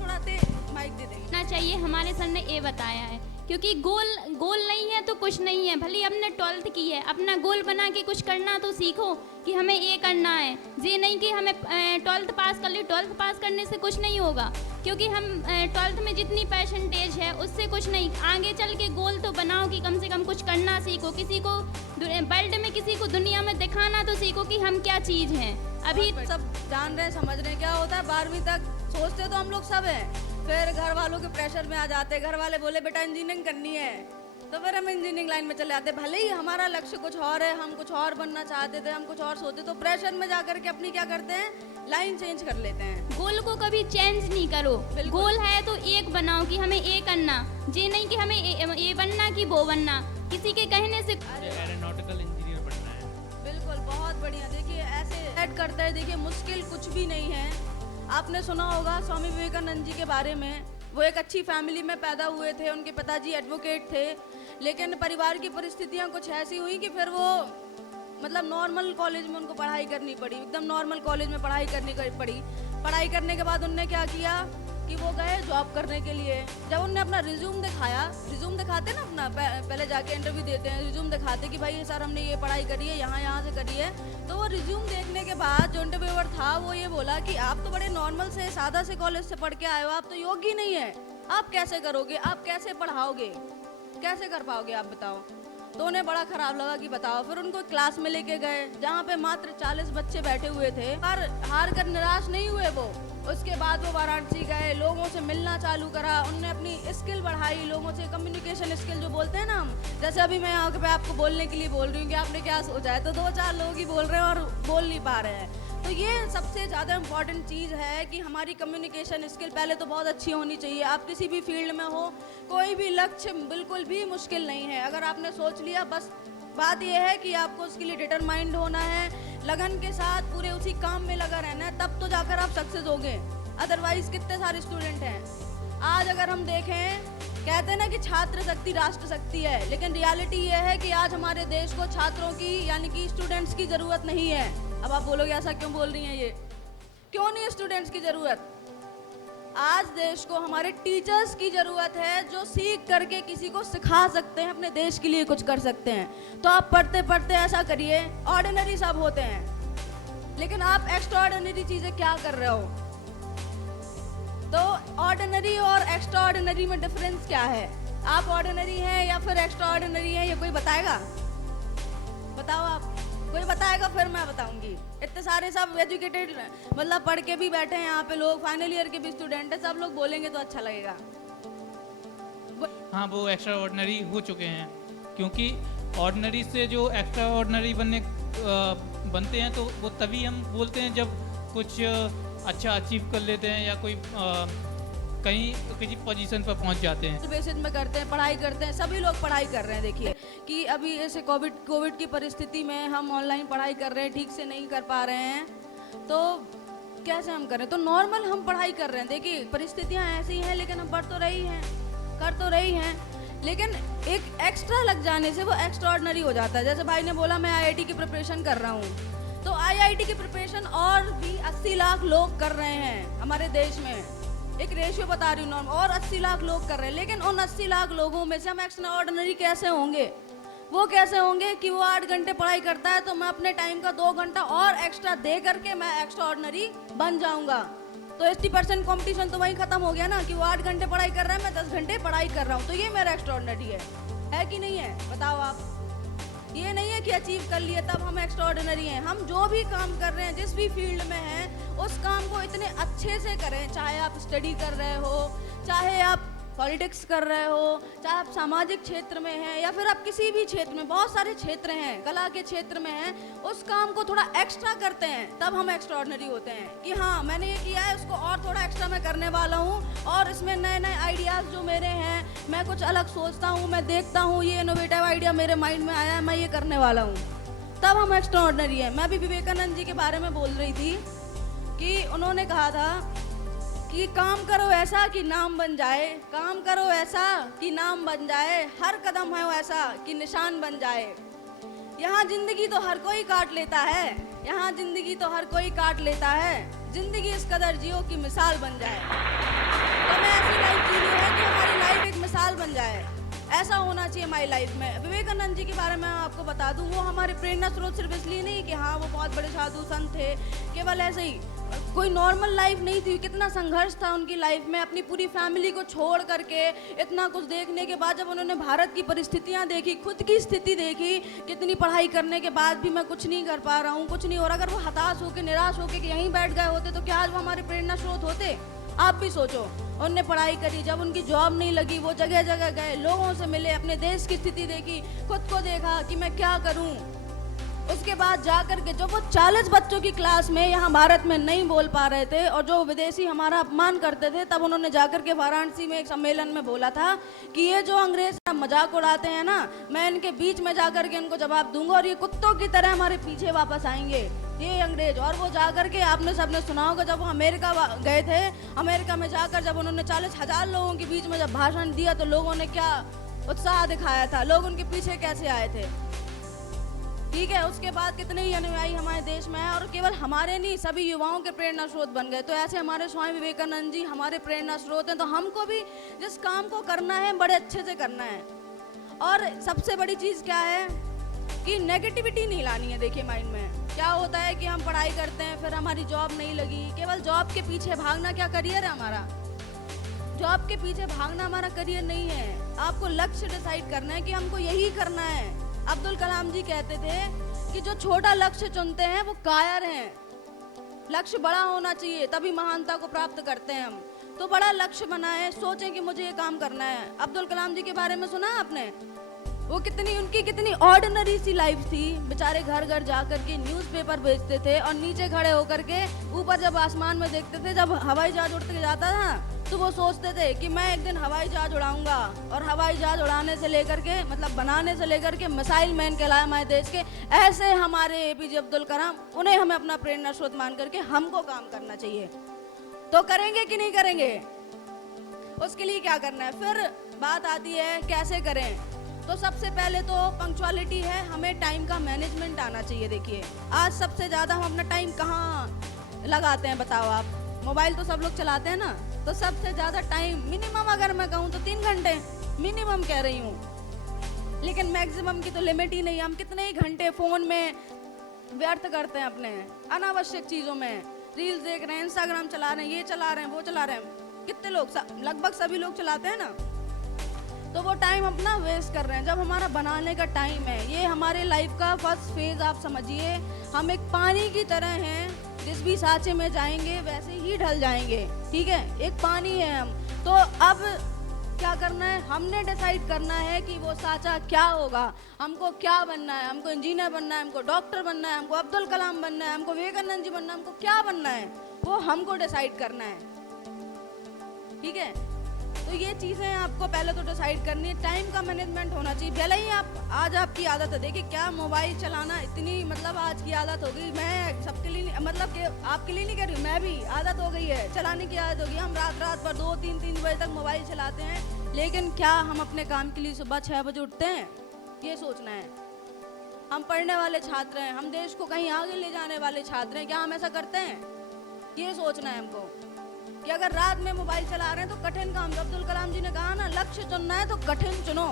थोड़ा दे माइक दे देंगे। ना चाहिए, हमारे सर ने ये बताया है, क्योंकि गोल नहीं है तो कुछ नहीं है। भले हमने 12th की है, अपना गोल बना के कुछ करना तो सीखो कि हमें ये करना है। ये नहीं कि हमें 12th पास कर ली, 12th पास करने से कुछ नहीं होगा, क्योंकि हम 12th में जितनी परसेंटेज है उससे कुछ नहीं। आगे चल के गोल तो बनाओ कि कम से कम कुछ करना सीखो, किसी को वर्ल्ड में, किसी को दुनिया में दिखाना तो सीखो कि हम क्या चीज़ हैं। अभी सब जान रहे हैं, समझ रहे हैं क्या होता है। 12वीं तक सोचते तो हम लोग सब हैं, फिर घर वालों के प्रेशर में आ जाते। घर वाले बोले बेटा इंजीनियरिंग करनी है, तो फिर हम इंजीनियरिंग लाइन में चले जाते। भले ही हमारा लक्ष्य कुछ और है, हम कुछ और बनना चाहते थे, हम कुछ और सोचते, तो प्रेशर में जाकर के अपनी क्या करते हैं, लाइन चेंज कर लेते हैं। गोल को कभी चेंज नहीं करो। गोल है तो एक बनाओ कि हमें ये करना, ये नहीं कि हमें ये बनना कि वो बनना। किसी के कहने से एरोनॉटिकल इंजीनियर बनना है। बिल्कुल, बहुत बढ़िया। देखिए ऐसे सेट करते हैं, देखिए मुश्किल कुछ भी नहीं है। आपने सुना होगा स्वामी विवेकानंद जी के बारे में। वो एक अच्छी फैमिली में पैदा हुए थे, उनके पिताजी एडवोकेट थे, लेकिन परिवार की परिस्थितियां कुछ ऐसी हुई कि फिर वो मतलब नॉर्मल कॉलेज में उनको पढ़ाई करनी पड़ी, एकदम नॉर्मल कॉलेज में पढ़ाई करनी पड़ी। पढ़ाई करने के बाद उनने क्या किया कि वो गए जॉब करने के लिए। जब उनने अपना रिज्यूम दिखाया, रिज्यूम दिखाते ना अपना, पहले जाके इंटरव्यू देते हैं, रिज्यूम दिखाते कि भाई सर हमने ये पढ़ाई करी है, यहाँ से करी है। तो वो रिज्यूम देखने के बाद जो इंटरव्यूअर था वो ये बोला कि आप तो बड़े नॉर्मल से सादा से कॉलेज से पढ़ के आए हो, आप तो योग्य ही नहीं है, आप कैसे करोगे, आप कैसे पढ़ाओगे, कैसे कर पाओगे आप बताओ। तो उन्हें बड़ा खराब लगा कि बताओ। फिर उनको क्लास में लेके गए जहाँ पे मात्र 40 बच्चे बैठे हुए थे, पर हार कर निराश नहीं हुए वो। उसके बाद वो वाराणसी गए, लोगों से मिलना चालू करा, उनने अपनी स्किल बढ़ाई, लोगों से कम्युनिकेशन स्किल जो बोलते हैं ना हम, जैसे अभी मैं यहाँ पे आपको बोलने के लिए बोल रही हूँ कि आपने क्या सोचा है, तो 2-4 लोग ही बोल रहे हैं और बोल नहीं पा रहे हैं। तो ये सबसे ज़्यादा इम्पॉर्टेंट चीज़ है कि हमारी कम्युनिकेशन स्किल पहले तो बहुत अच्छी होनी चाहिए। आप किसी भी फील्ड में हो, कोई भी लक्ष्य बिल्कुल भी मुश्किल नहीं है। अगर आपने सोच लिया, बस बात यह है कि आपको उसके लिए डिटरमाइंड होना है, लगन के साथ पूरे उसी काम में लगा रहना है, तब तो जाकर आप सक्सेस होगे। अदरवाइज कितने सारे स्टूडेंट हैं आज अगर हम देखें, कहते हैं ना कि छात्र शक्ति राष्ट्र शक्ति है, लेकिन रियलिटी ये है कि आज हमारे देश को छात्रों की यानी कि स्टूडेंट्स की ज़रूरत नहीं है। अब आप बोलोगे ऐसा क्यों बोल रही हैं, ये क्यों नहीं है स्टूडेंट्स की ज़रूरत? आज देश को हमारे टीचर्स की ज़रूरत है जो सीख करके किसी को सिखा सकते हैं, अपने देश के लिए कुछ कर सकते हैं। तो आप पढ़ते पढ़ते ऐसा करिए, ऑर्डिनरी सब होते हैं, लेकिन आप एक्स्ट्रा ऑर्डिनरी चीज़ें क्या कर रहे हो? तो ऑर्डिनरी और एक्स्ट्रा ऑर्डिनरी में डिफरेंस क्या है? आप ऑर्डिनरी हैं या फिर एक्स्ट्रा ऑर्डिनरी हैं, ये कोई बताएगा? बताओ आप, कोई बताएगा फिर मैं बताऊंगी। इतने सारे सब एजुकेटेड मतलब पढ़ के भी बैठे हैं यहाँ पे लोग, फाइनल ईयर के भी स्टूडेंट हैं, सब लोग बोलेंगे तो अच्छा लगेगा। हाँ, वो एक्स्ट्रा ऑर्डिनरी हो चुके हैं, क्योंकि ऑर्डिनरी से जो एक्स्ट्रा ऑर्डिनरी बनते हैं तो वो तभी हम बोलते हैं जब कुछ अच्छा अचीव कर लेते हैं या कोई कहीं किसी पोजीशन पर पहुंच जाते हैं। बेसिस में करते हैं, पढ़ाई करते हैं, सभी लोग पढ़ाई कर रहे हैं। देखिए कि अभी ऐसे कोविड की परिस्थिति में हम ऑनलाइन पढ़ाई कर रहे हैं, ठीक से नहीं कर पा रहे हैं, तो कैसे हम करें? तो नॉर्मल हम पढ़ाई कर रहे हैं। देखिए परिस्थितियाँ ऐसी हैं, लेकिन हम पढ़ तो रही हैं, कर तो रही हैं, लेकिन एक एक्स्ट्रा लग जाने से वो एक्स्ट्रा ऑर्डिनरी हो जाता है। जैसे भाई ने बोला मैं IIT की प्रिपरेशन कर रहा हूँ, तो IIT की प्रिपरेशन और भी 80 लाख लोग कर रहे हैं हमारे देश में, एक रेशियो बता रही हूँ नॉर्म, और 80 लाख लोग कर रहे हैं। लेकिन उन 80 लाख लोगों में से हम एक्स्ट्रा ऑर्डिनरी कैसे होंगे? वो कैसे होंगे कि वो 8 घंटे पढ़ाई करता है, तो मैं अपने टाइम का 2 घंटा और एक्स्ट्रा दे करके मैं एक्स्ट्रा ऑर्डिनरी बन जाऊंगा। तो 80% कॉम्पिटिशन तो वहीं खत्म हो गया ना, कि वो 8 घंटे पढ़ाई कर रहा है, मैं 10 घंटे पढ़ाई कर रहा हूँ, तो ये मेरा एक्स्ट्रा ऑर्डिनरी है कि नहीं है? बताओ आप। ये नहीं है कि अचीव कर लिए तब हम एक्स्ट्रा ऑर्डिनरी हैं। हम जो भी काम कर रहे हैं, जिस भी फील्ड में हैं, उस काम को इतने अच्छे से करें, चाहे आप स्टडी कर रहे हो, चाहे आप पॉलिटिक्स कर रहे हो, चाहे आप सामाजिक क्षेत्र में हैं या फिर आप किसी भी क्षेत्र में, बहुत सारे क्षेत्र हैं, कला के क्षेत्र में हैं, उस काम को थोड़ा एक्स्ट्रा करते हैं, तब हम एक्स्ट्रा ऑर्डिनरी होते हैं। कि हाँ मैंने ये किया है, उसको और थोड़ा एक्स्ट्रा मैं करने वाला हूँ, और इसमें नए नए आइडियाज़ जो मेरे हैं, मैं कुछ अलग सोचता हूँ, मैं देखता हूँ ये इनोवेटिव आइडिया मेरे माइंड में आया है, मैं ये करने वाला हूँ, तब हम एक्स्ट्रा ऑर्डिनरी हैं। मैं भी विवेकानंद जी के बारे में बोल रही थी कि उन्होंने कहा था कि काम करो ऐसा कि नाम बन जाए, काम करो ऐसा कि नाम बन जाए, हर कदम है ऐसा कि निशान बन जाए। यहाँ जिंदगी तो हर कोई काट लेता है, यहाँ जिंदगी तो हर कोई काट लेता है, जिंदगी इस कदर जियो की मिसाल बन जाए। तो हमें ऐसी लाइफ जीनी है कि हमारी लाइफ एक मिसाल बन जाए। ऐसा होना चाहिए हमारी लाइफ में। विवेकानंद जी के बारे में आपको बता दूं, वो हमारे प्रेरणा स्रोत सिर्फ इसलिए नहीं कि हाँ वो बहुत बड़े साधु संत थे, केवल ऐसे ही कोई नॉर्मल लाइफ नहीं थी। कितना संघर्ष था उनकी लाइफ में, अपनी पूरी फैमिली को छोड़ करके इतना कुछ देखने के बाद जब उन्होंने भारत की परिस्थितियां देखी, खुद की स्थिति देखी, कितनी पढ़ाई करने के बाद भी मैं कुछ नहीं कर पा रहा हूँ, कुछ नहीं हो रहा। अगर वो हताश होकर निराश होकर कि यहीं बैठ गए होते तो क्या आज वो हमारे प्रेरणा स्रोत होते? आप भी सोचो, उनने पढ़ाई करी, जब उनकी जॉब नहीं लगी वो जगह जगह गए, लोगों से मिले, अपने देश की स्थिति देखी, खुद को देखा कि मैं क्या करूं। उसके बाद जाकर के जो वो 40 बच्चों की क्लास में यहाँ भारत में नहीं बोल पा रहे थे और जो विदेशी हमारा अपमान करते थे, तब उन्होंने जाकर के वाराणसी में एक सम्मेलन में बोला था कि ये जो अंग्रेज मजाक उड़ाते हैं ना, मैं इनके बीच में जाकर के इनको जवाब दूंगा और ये कुत्तों की तरह हमारे पीछे वापस आएंगे ये अंग्रेज। और वो जाकर के आपने सबने सुना होगा, जब वो अमेरिका गए थे, अमेरिका में जाकर जब उन्होंने 40,000 लोगों के बीच में जब भाषण दिया तो लोगों ने क्या उत्साह दिखाया था, लोग उनके पीछे कैसे आए थे। ठीक है, उसके बाद कितने ही अनुयायी हमारे देश में है और केवल हमारे नहीं, सभी युवाओं के प्रेरणा स्रोत बन गए। तो ऐसे हमारे स्वामी विवेकानंद जी हमारे प्रेरणा स्रोत हैं। तो हमको भी जिस काम को करना है बड़े अच्छे से करना है। और सबसे बड़ी चीज़ क्या है कि नेगेटिविटी नहीं लानी है। देखिए माइंड में क्या होता है कि हम पढ़ाई करते हैं, फिर हमारी जॉब नहीं लगी, केवल जॉब के पीछे भागना क्या करियर है हमारा? जॉब के पीछे भागना हमारा करियर नहीं है। आपको लक्ष्य डिसाइड करना है कि हमको यही करना है। अब्दुल कलाम जी कहते थे कि जो छोटा लक्ष्य चुनते हैं वो कायर हैं। लक्ष्य बड़ा होना चाहिए, तभी महानता को प्राप्त करते हैं हम। तो बड़ा लक्ष्य बनाएं, सोचें कि मुझे ये काम करना है। अब्दुल कलाम जी के बारे में सुना आपने? वो उनकी कितनी ऑर्डिनरी सी लाइफ थी। बेचारे घर घर जाकर के न्यूज़पेपर बेचते थे और नीचे खड़े होकर के ऊपर जब आसमान में देखते थे, जब हवाई जहाज उड़ते जाता था तो वो सोचते थे कि मैं एक दिन हवाई जहाज उड़ाऊंगा। और हवाई जहाज उड़ाने से लेकर के, मतलब बनाने से लेकर के मिसाइल मैन कहलाए हमारे देश के। ऐसे हमारे एपीजे अब्दुल कलाम, उन्हें हमें अपना प्रेरणा स्रोत मान करके हमको काम करना चाहिए। तो करेंगे कि नहीं करेंगे? उसके लिए क्या करना है? फिर बात आती है कैसे करें। तो सबसे पहले तो पंक्चुअलिटी है, हमें टाइम का मैनेजमेंट आना चाहिए। देखिए आज सबसे ज़्यादा हम अपना टाइम कहाँ लगाते हैं बताओ आप? मोबाइल तो सब लोग चलाते हैं ना, तो सबसे ज़्यादा टाइम मिनिमम अगर मैं कहूँ तो 3 घंटे मिनिमम कह रही हूँ, लेकिन मैक्सिमम की तो लिमिट ही नहीं। हम कितने ही घंटे फ़ोन में व्यर्थ करते हैं अपने अनावश्यक चीज़ों में। रील्स देख रहे हैं, इंस्टाग्राम चला रहे हैं, ये चला रहे हैं, वो चला रहे हैं। कितने लोग, लगभग सभी लोग चलाते हैं ना। तो वो टाइम अपना वेस्ट कर रहे हैं। जब हमारा बनाने का टाइम है, ये हमारे लाइफ का फर्स्ट फेज आप समझिए। हम एक पानी की तरह हैं, जिस भी सांचे में जाएंगे वैसे ही ढल जाएंगे। ठीक है, एक पानी है हम। तो अब क्या करना है? हमने डिसाइड करना है कि वो सांचा क्या होगा, हमको क्या बनना है। हमको इंजीनियर बनना है, हमको डॉक्टर बनना है, हमको अब्दुल कलाम बनना है, हमको विवेकानंद जी बनना है, हमको क्या बनना है वो हमको डिसाइड करना है। ठीक है, तो ये चीज़ें आपको पहले तो डिसाइड करनी है। टाइम का मैनेजमेंट होना चाहिए। भले ही आज आपकी आदत है, देखिए क्या मोबाइल चलाना इतनी, मतलब आज की आदत हो गई। मैं सबके लिए, मतलब कि आपके लिए नहीं कह रही हूँ, मैं भी आदत हो गई है, चलाने की आदत हो गई। हम रात भर 2-3 बजे तक मोबाइल चलाते हैं, लेकिन क्या हम अपने काम के लिए सुबह 6 बजे उठते हैं? ये सोचना है। हम पढ़ने वाले छात्र हैं, हम देश को कहीं आगे ले जाने वाले छात्र हैं, क्या हम ऐसा करते हैं? ये सोचना है हमको कि अगर रात में मोबाइल चला रहे हैं तो कठिन काम, अब्दुल कलाम जी ने कहा ना, लक्ष्य चुनना है तो कठिन चुनो।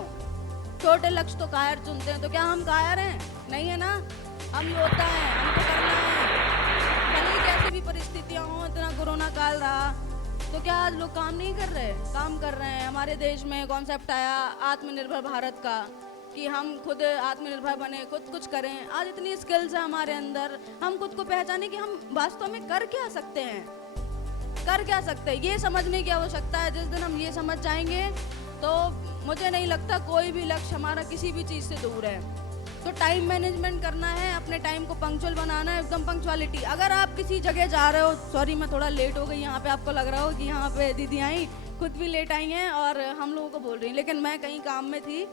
छोटे लक्ष्य तो कायर चुनते हैं। तो क्या हम कायर हैं? नहीं है ना, हम योद्धा हैं, हमको करना है। भले ही कैसी भी परिस्थितियाँ हों, इतना कोरोना काल रहा, तो क्या आज लोग काम नहीं कर रहे? काम कर रहे हैं। हमारे देश में कॉन्सेप्ट आया आत्मनिर्भर भारत का, कि हम खुद आत्मनिर्भर बने, खुद कुछ करें। आज इतनी स्किल्स है हमारे अंदर, हम खुद को पहचाने कि हम वास्तव में कर क्या सकते हैं, कर क्या सकते हैं, ये समझने की आवश्यकता है। जिस दिन हम ये समझ जाएंगे तो मुझे नहीं लगता कोई भी लक्ष्य हमारा किसी भी चीज़ से दूर है। तो टाइम मैनेजमेंट करना है, अपने टाइम को पंक्चुअल बनाना है, एकदम पंक्चुअलिटी। अगर आप किसी जगह जा रहे हो, सॉरी मैं थोड़ा लेट हो गई यहाँ पे, आपको लग रहा हो कि यहाँ पे दीदी आई, खुद भी लेट आई हैं और हम लोगों को बोल रही, लेकिन मैं कहीं काम में थी,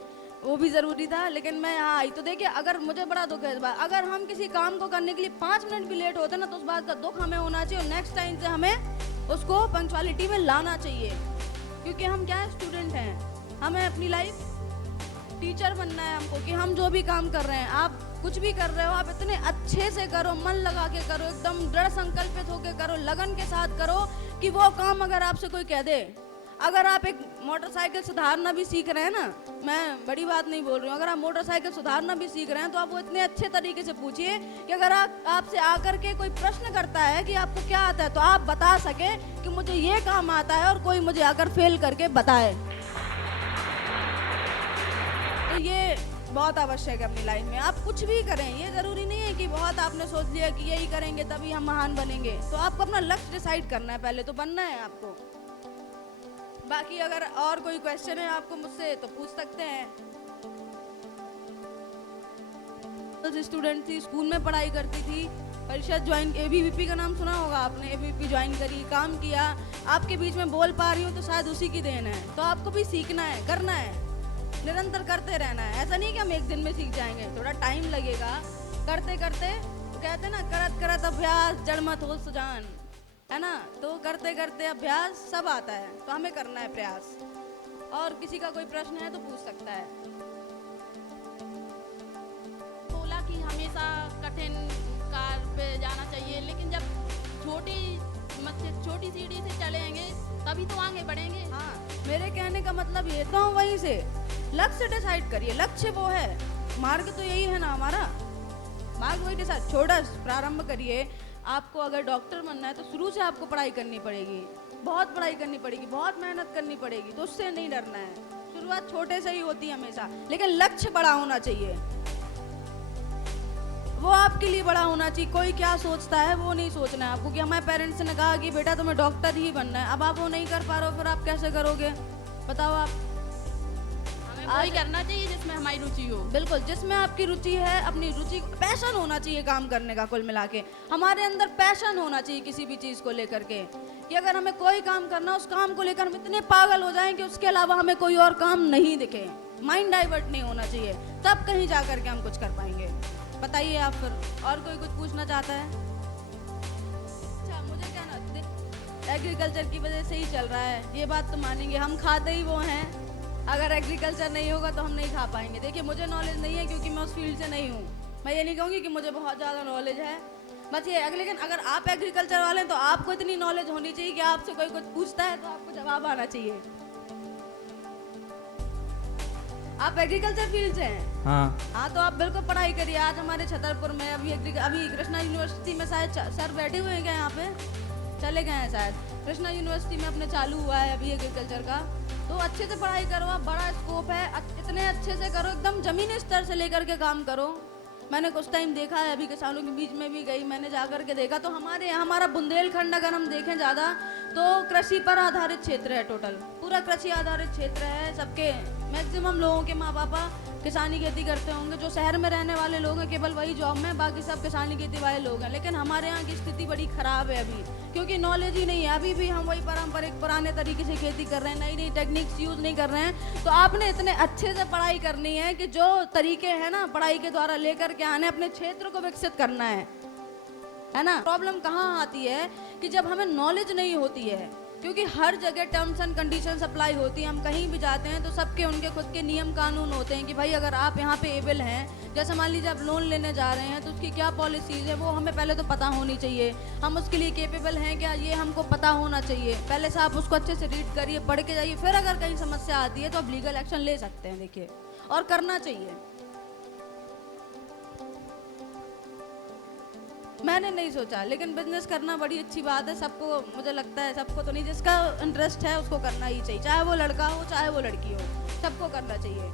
वो भी ज़रूरी था, लेकिन मैं यहाँ आई। तो देखिए, अगर मुझे बड़ा दुख है इस बात, अगर हम किसी काम को करने के लिए 5 मिनट भी लेट होते ना, तो उस बात का दुख हमें होना चाहिए और नेक्स्ट टाइम से हमें उसको पंक्चुअलिटी में लाना चाहिए। क्योंकि हम क्या है, स्टूडेंट हैं, हमें अपनी लाइफ टीचर बनना है हमको, कि हम जो भी काम कर रहे हैं, आप कुछ भी कर रहे हो, आप इतने अच्छे से करो, मन लगा के करो, एकदम दृढ़ संकल्पित होकर करो, लगन के साथ करो कि वो काम अगर आपसे कोई कह दे अगर आप एक मोटरसाइकिल सुधारना भी सीख रहे हैं ना, मैं बड़ी बात नहीं बोल रही हूँ, अगर आप मोटरसाइकिल सुधारना भी सीख रहे हैं तो आप वो इतने अच्छे तरीके से पूछिए कि अगर आपसे आकर के कोई प्रश्न करता है कि आपको क्या आता है तो आप बता सके कि मुझे ये काम आता है, और कोई मुझे आकर फेल करके बताए। तो ये बहुत आवश्यक है अपनी लाइफ में। आप कुछ भी करें, ये ज़रूरी नहीं है कि बहुत आपने सोच लिया कि यही करेंगे तभी हम महान बनेंगे। तो आपको अपना लक्ष्य डिसाइड करना है, पहले तो बनना है आपको। बाकी अगर और कोई क्वेश्चन है आपको मुझसे तो पूछ सकते हैं। तो स्टूडेंट थी, स्कूल में पढ़ाई करती थी, परिषद ज्वाइन, एबीवीपी का नाम सुना होगा आपने, एबीवीपी ज्वाइन करी, काम किया, आपके बीच में बोल पा रही हूँ तो शायद उसी की देन है। तो आपको भी सीखना है, करना है, निरंतर करते रहना है। ऐसा नहीं कि हम एक दिन में सीख जाएंगे, थोड़ा टाइम लगेगा। करते करते तो कहते हैं ना, करत करत अभ्यास जड़ मत हो सुजान, है ना। तो करते करते अभ्यास सब आता है, तो हमें करना है प्रयास। और किसी का कोई प्रश्न है तो पूछ सकता है। बोला कि हमेशा कठिन कार पे जाना चाहिए, लेकिन जब छोटी सीढ़ी से चलेंगे तभी तो आगे बढ़ेंगे। हाँ, मेरे कहने का मतलब ये तो वहीं से लक्ष्य डिसाइड करिए। लक्ष्य वो है, मार्ग तो यही है ना हमारा, मार्ग वही डिसाइड। छोटा प्रारंभ करिए। आपको अगर डॉक्टर बनना है तो शुरू से आपको पढ़ाई करनी पड़ेगी, बहुत पढ़ाई करनी पड़ेगी, बहुत मेहनत करनी पड़ेगी। तो उससे नहीं डरना है, शुरुआत छोटे से ही होती है हमेशा, लेकिन लक्ष्य बड़ा होना चाहिए। वो आपके लिए बड़ा होना चाहिए। कोई क्या सोचता है वो नहीं सोचना है आपको, कि हमारे पेरेंट्स ने कहा कि बेटा तुम्हें डॉक्टर ही बनना है, अब आप वो नहीं कर पा रहे हो, फिर आप कैसे करोगे बताओ आप। हमें वही करना चाहिए जिसमें हमारी रुचि हो। बिल्कुल, जिसमें आपकी रुचि है, अपनी रुचि, पैशन होना चाहिए काम करने का। कुल मिला के हमारे अंदर पैशन होना चाहिए किसी भी चीज़ को लेकर के, कि अगर हमें कोई काम करना, उस काम को लेकर हम इतने पागल हो जाएं कि उसके अलावा हमें कोई और काम नहीं दिखे। माइंड डाइवर्ट नहीं होना चाहिए, तब कहीं जा कर के हम कुछ कर पाएंगे। बताइए आप फिर और कोई कुछ पूछना चाहता है? अच्छा, मुझे क्या ना, एग्रीकल्चर की वजह से ही चल रहा है, ये बात तो मानेंगे। हम खाते ही वो हैं, अगर एग्रीकल्चर नहीं होगा तो हम नहीं खा पाएंगे। देखिए, मुझे नॉलेज नहीं है क्योंकि मैं उस फील्ड से नहीं हूँ। मैं ये नहीं कहूँगी कि मुझे बहुत ज़्यादा नॉलेज है, बस ये। लेकिन अगर आप एग्रीकल्चर वाले हैं तो आपको इतनी नॉलेज होनी चाहिए कि आपसे कोई कुछ पूछता है तो आपको जवाब आना चाहिए। आप एग्रीकल्चर फील्ड से हैं? हाँ, तो आप बिल्कुल पढ़ाई करिए। आज हमारे छतरपुर में अभी कृष्णा यूनिवर्सिटी में शायद सर बैठे हुए हैं क्या, यहाँ पे चले गए हैं शायद। कृष्णा यूनिवर्सिटी में अपने चालू हुआ है अभी एग्रीकल्चर का। तो अच्छे से पढ़ाई करो, आप, बड़ा स्कोप है, इतने अच्छे से करो, एकदम जमीनी स्तर से लेकर के काम करो। मैंने कुछ टाइम देखा है, अभी किसानों के बीच में भी गई, मैंने जा कर के देखा तो हमारा बुंदेलखंड अगर हम देखें ज़्यादा तो कृषि पर आधारित क्षेत्र है। टोटल पूरा कृषि आधारित क्षेत्र है। सबके मैक्सिमम लोगों के माँ पापा किसानी खेती करते होंगे। जो शहर में रहने वाले लोग हैं केवल वही जॉब में, बाकी सब किसानी खेती वाले लोग हैं। लेकिन हमारे यहाँ की स्थिति बड़ी ख़राब है अभी, क्योंकि नॉलेज ही नहीं है। अभी भी हम वही पारंपरिक पुराने तरीके से खेती कर रहे हैं, नई नई टेक्निक्स यूज़ नहीं कर रहे हैं। तो आपने इतने अच्छे से पढ़ाई करनी है कि जो तरीके हैं ना पढ़ाई के द्वारा लेकर के आने, अपने क्षेत्र को विकसित करना है ना। प्रॉब्लम कहाँ आती है कि जब हमें नॉलेज नहीं होती है, क्योंकि हर जगह टर्म्स एंड कंडीशंस अप्लाई होती हैं। हम कहीं भी जाते हैं तो सबके उनके खुद के नियम कानून होते हैं कि भाई अगर आप यहाँ पे एबल हैं, जैसे मान लीजिए आप लोन लेने जा रहे हैं तो उसकी क्या पॉलिसीज़ है वो हमें पहले तो पता होनी चाहिए। हम उसके लिए केपेबल हैं क्या, ये हमको पता होना चाहिए। पहले से आप उसको अच्छे से रीड करिए, पढ़ के जाइए, फिर अगर कहीं समस्या आती है तो आप लीगल एक्शन ले सकते हैं। देखिए, और करना चाहिए। मैंने नहीं सोचा, लेकिन बिजनेस करना बड़ी अच्छी बात है। सबको, मुझे लगता है सबको तो नहीं, जिसका इंटरेस्ट है उसको करना ही चाहिए, चाहे वो लड़का हो चाहे वो लड़की हो, सबको करना चाहिए।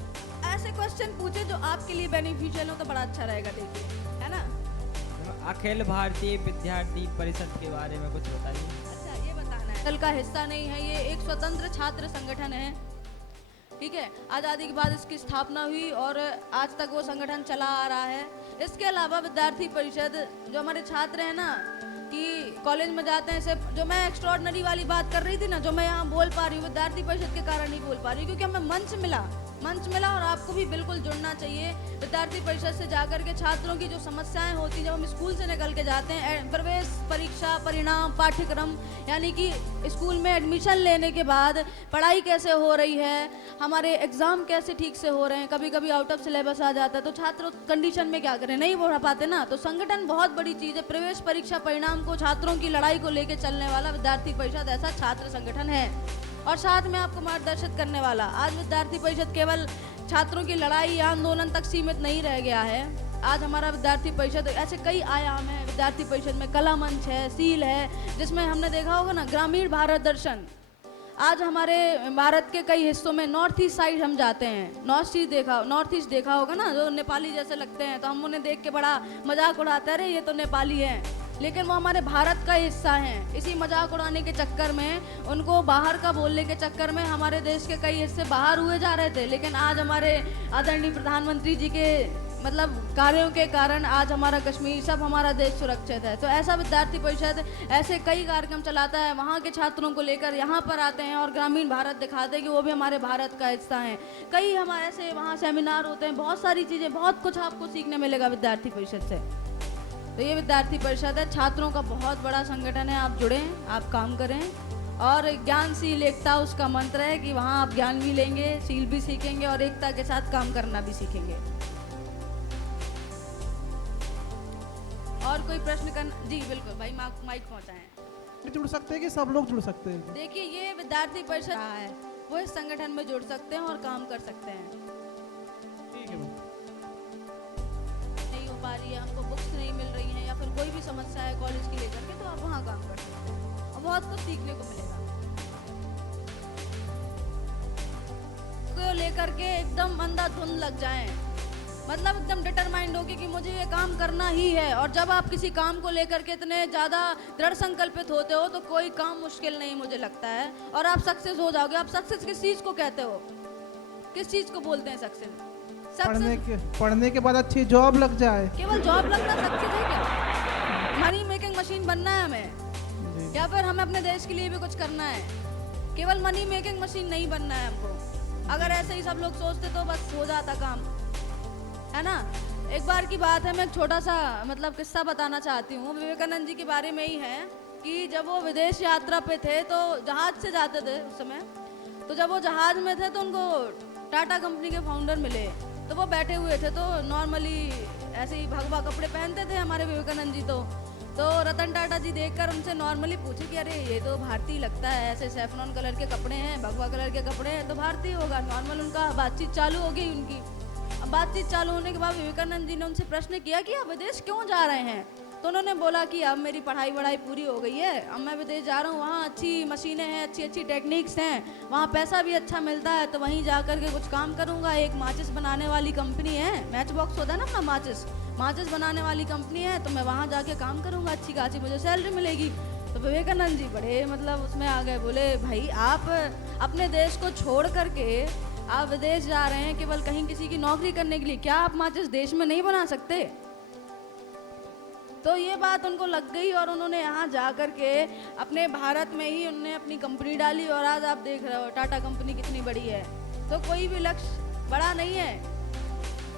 ऐसे क्वेश्चन पूछे जो आपके लिए बेनिफिशियल हो तो बड़ा अच्छा रहेगा। देखिए, है ना। अखिल भारतीय विद्यार्थी परिषद के बारे में कुछ बताइए। अच्छा, ये बताना है, दल का हिस्सा नहीं है, ये एक स्वतंत्र छात्र संगठन है। ठीक है, आज़ादी के बाद इसकी स्थापना हुई और आज तक वो संगठन चला आ रहा है। इसके अलावा विद्यार्थी परिषद, जो हमारे छात्र हैं ना कि कॉलेज में जाते हैं, सिर्फ जो मैं एक्स्ट्रॉर्डनरी वाली बात कर रही थी ना, जो मैं यहाँ बोल पा रही हूँ, विद्यार्थी परिषद के कारण नहीं बोल पा रही हूँ, क्योंकि हमें मंच मिला और आपको भी बिल्कुल जुड़ना चाहिए विद्यार्थी परिषद से। जाकर के छात्रों की जो समस्याएं होती हैं, जब हम स्कूल से निकल के जाते हैं, प्रवेश परीक्षा, परिणाम, पाठ्यक्रम, यानी कि स्कूल में एडमिशन लेने के बाद पढ़ाई कैसे हो रही है, हमारे एग्ज़ाम कैसे ठीक से हो रहे हैं, कभी कभी आउट ऑफ सिलेबस आ जाता है तो छात्र उस कंडीशन में क्या करें, नहीं पढ़ पाते ना। तो संगठन बहुत बड़ी चीज़ है। प्रवेश परीक्षा परिणाम को, छात्रों की लड़ाई को लेकर चलने वाला विद्यार्थी परिषद ऐसा छात्र संगठन है। और साथ में आपको मार्गदर्शित करने वाला। आज विद्यार्थी परिषद केवल छात्रों की लड़ाई या आंदोलन तक सीमित नहीं रह गया है। आज हमारा विद्यार्थी परिषद ऐसे कई आयाम हैं। विद्यार्थी परिषद में कला मंच है, सील है, जिसमें हमने देखा होगा ना ग्रामीण भारत दर्शन। आज हमारे भारत के कई हिस्सों में नॉर्थ ईस्ट साइड हम जाते हैं, नॉर्थ ईस्ट देखा होगा ना, जो नेपाली जैसे लगते हैं, तो हम उन्हें देख के बड़ा मजाक उड़ाते हैं, अरे ये तो नेपाली हैं, लेकिन वो हमारे भारत का हिस्सा हैं। इसी मजाक उड़ाने के चक्कर में, उनको बाहर का बोलने के चक्कर में हमारे देश के कई हिस्से बाहर हुए जा रहे थे। लेकिन आज हमारे आदरणीय प्रधानमंत्री जी के मतलब कार्यों के कारण आज हमारा कश्मीर, सब हमारा देश सुरक्षित है। तो ऐसा विद्यार्थी परिषद ऐसे कई कार्यक्रम चलाता है, वहाँ के छात्रों को लेकर यहाँ पर आते हैं और ग्रामीण भारत दिखाते हैं कि वो भी हमारे भारत का हिस्सा हैं। कई हमारे ऐसे वहाँ सेमिनार होते हैं, बहुत सारी चीज़ें, बहुत कुछ आपको सीखने मिलेगा विद्यार्थी परिषद से। तो ये विद्यार्थी परिषद है, छात्रों का बहुत बड़ा संगठन है। आप जुड़ें, आप काम करें, और ज्ञानशील एकता उसका मंत्र है कि वहाँ आप ज्ञान भी लेंगे, शील भी सीखेंगे और एकता के साथ काम करना भी सीखेंगे। और कोई प्रश्न करना? जी बिल्कुल भाई, माइक पहुँचाएं। जुड़ सकते हैं कि सब लोग जुड़ सकते हैं? देखिए, ये विद्यार्थी परिषद है, वो इस संगठन में जुड़ सकते हैं और काम कर सकते हैं। ठीक है मैम। नहीं हो पा रही है, हमको बुक्स नहीं मिल रही हैं, या फिर कोई भी समस्या है कॉलेज की लेकर के, तो आप वहाँ काम कर सकते हैं और बहुत कुछ सीखने को मिलेगा। को लेकर के एकदम अंधाधुंध लग जाएं, मतलब एकदम डिटरमाइंड होगी कि मुझे ये काम करना ही है। और जब आप किसी काम को लेकर के इतने ज़्यादा दृढ़ संकल्पित होते हो, तो कोई काम मुश्किल नहीं मुझे लगता है, और आप सक्सेस हो जाओगे। आप सक्सेस किस चीज़ को कहते हो, किस चीज़ को बोलते हैं सक्सेस? पढ़ने के बाद अच्छी जॉब लग जाए। केवल जॉब लगना सक्सेस है क्या? मनी मेकिंग मशीन बनना है हमें, या फिर हमें अपने देश के लिए भी कुछ करना है? केवल मनी मेकिंग मशीन नहीं बनना है हमको। अगर ऐसे ही सब लोग सोचते तो बस हो जाता काम, है ना। एक बार की बात है, मैं एक छोटा सा मतलब किस्सा बताना चाहती हूँ। विवेकानंद जी के बारे में ही है कि जब वो विदेश यात्रा पे थे तो जहाज से जाते थे उस समय। तो जब वो जहाज में थे तो उनको टाटा कंपनी के फाउंडर मिले, तो वो बैठे हुए थे, तो नॉर्मली ऐसे ही भगवा कपड़े पहनते थे हमारे विवेकानंद जी। तो रतन टाटा जी देखकर उनसे नॉर्मली पूछे कि अरे ये तो भारतीय लगता है, ऐसे सैफरॉन कलर के कपड़े हैं, भगवा कलर के कपड़े हैं, तो भारतीय होगा। नॉर्मल उनका बातचीत चालू हो गई उनकी। अब बातचीत चालू होने के बाद विवेकानंद जी ने उनसे प्रश्न किया कि आप विदेश क्यों जा रहे हैं? तो उन्होंने बोला कि अब मेरी पढ़ाई वढ़ाई पूरी हो गई है, अब मैं विदेश जा रहा हूँ, वहाँ अच्छी मशीनें हैं, अच्छी अच्छी टेक्निक्स हैं, वहाँ पैसा भी अच्छा मिलता है, तो वहीं जा कर के कुछ काम करूँगा। एक माचिस बनाने वाली कंपनी है, मैच बॉक्स होता है ना अपना, माचिस बनाने वाली कंपनी है, तो मैं वहाँ जाके काम करूँगा, अच्छी खासी मुझे सैलरी मिलेगी। तो विवेकानंद जी बड़े मतलब उसमें आ गए, बोले भाई आप अपने देश को छोड़ करके आप विदेश जा रहे हैं केवल कहीं किसी की नौकरी करने के लिए, क्या आप माचिस देश में नहीं बना सकते? तो ये बात उनको लग गई और उन्होंने यहाँ जा कर के अपने भारत में ही उन्होंने अपनी कंपनी डाली, और आज आप देख रहे हो टाटा कंपनी कितनी बड़ी है। तो कोई भी लक्ष्य बड़ा नहीं है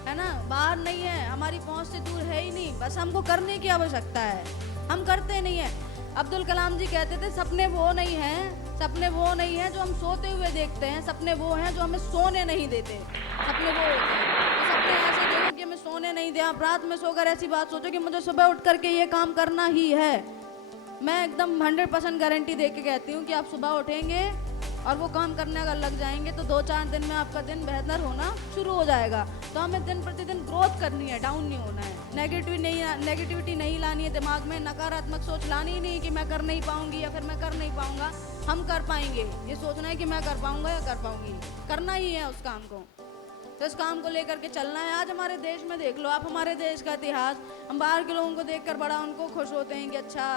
ना, बाहर नहीं है, हमारी पहुँच से दूर है ही नहीं, बस हमको करने की आवश्यकता है, हम करते नहीं हैं। अब्दुल कलाम जी कहते थे सपने वो नहीं हैं जो हम सोते हुए देखते हैं, सपने वो हैं जो हमें सोने नहीं देते, सपने वो होते हैं। तो सपने ऐसे देखो कि हमें सोने नहीं दे, आप रात में सोकर ऐसी बात सोचो कि मुझे सुबह उठ करके ये काम करना ही है। मैं एकदम 100% गारंटी दे के कहती हूँ कि आप सुबह उठेंगे और वो काम करने अगर लग जाएंगे तो 2-4 दिन में आपका दिन बेहतर होना शुरू हो जाएगा। तो हमें दिन प्रतिदिन ग्रोथ करनी है, डाउन नहीं होना है, नेगेटिविटी नहीं लानी है दिमाग में, नकारात्मक सोच लानी ही नहीं कि मैं कर नहीं पाऊंगी या फिर मैं कर नहीं पाऊंगा। हम कर पाएंगे, ये सोचना है कि मैं कर पाऊंगा या कर पाऊंगी, करना ही है उस काम को। तो इस काम को लेकर के चलना है। आज हमारे देश में देख लो आप, हमारे देश का इतिहास, हम बाहर के लोगों को देखकर बड़ा उनको खुश होते हैं कि अच्छा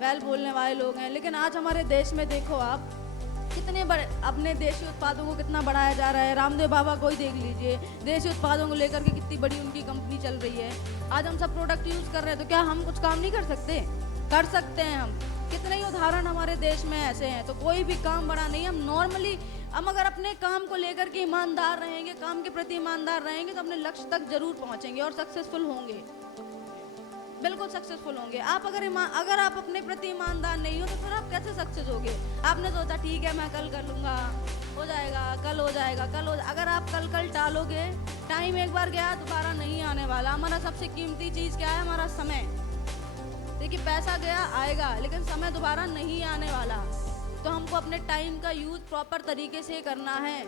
वेल बोलने वाले लोग हैं, लेकिन आज हमारे देश में देखो आप कितने बड़े अपने देशी उत्पादों को कितना बढ़ाया जा रहा है। रामदेव बाबा को ही देख लीजिए, देशी उत्पादों को लेकर के कितनी बड़ी उनकी कंपनी चल रही है। आज हम सब प्रोडक्ट यूज़ कर रहे हैं, तो क्या हम कुछ काम नहीं कर सकते? कर सकते हैं हम। कितने ही उदाहरण हमारे देश में ऐसे हैं। तो कोई भी काम बड़ा नहीं, हम नॉर्मली हम अगर अपने काम को लेकर के ईमानदार रहेंगे, काम के प्रति ईमानदार रहेंगे, तो अपने लक्ष्य तक जरूर पहुंचेंगे और सक्सेसफुल होंगे, बिल्कुल सक्सेसफुल होंगे। आप अगर आप अपने प्रति ईमानदार नहीं हो तो फिर आप कैसे सक्सेस होगे? आपने सोचा ठीक है मैं कल कर लूँगा, हो जाएगा, कल हो जाएगा, अगर आप कल टालोगे, टाइम एक बार गया दोबारा नहीं आने वाला। हमारा सबसे कीमती चीज़ क्या है? हमारा समय। देखिए पैसा गया आएगा, लेकिन समय दोबारा नहीं आने वाला। तो हमको अपने टाइम का यूज़ प्रॉपर तरीके से करना है।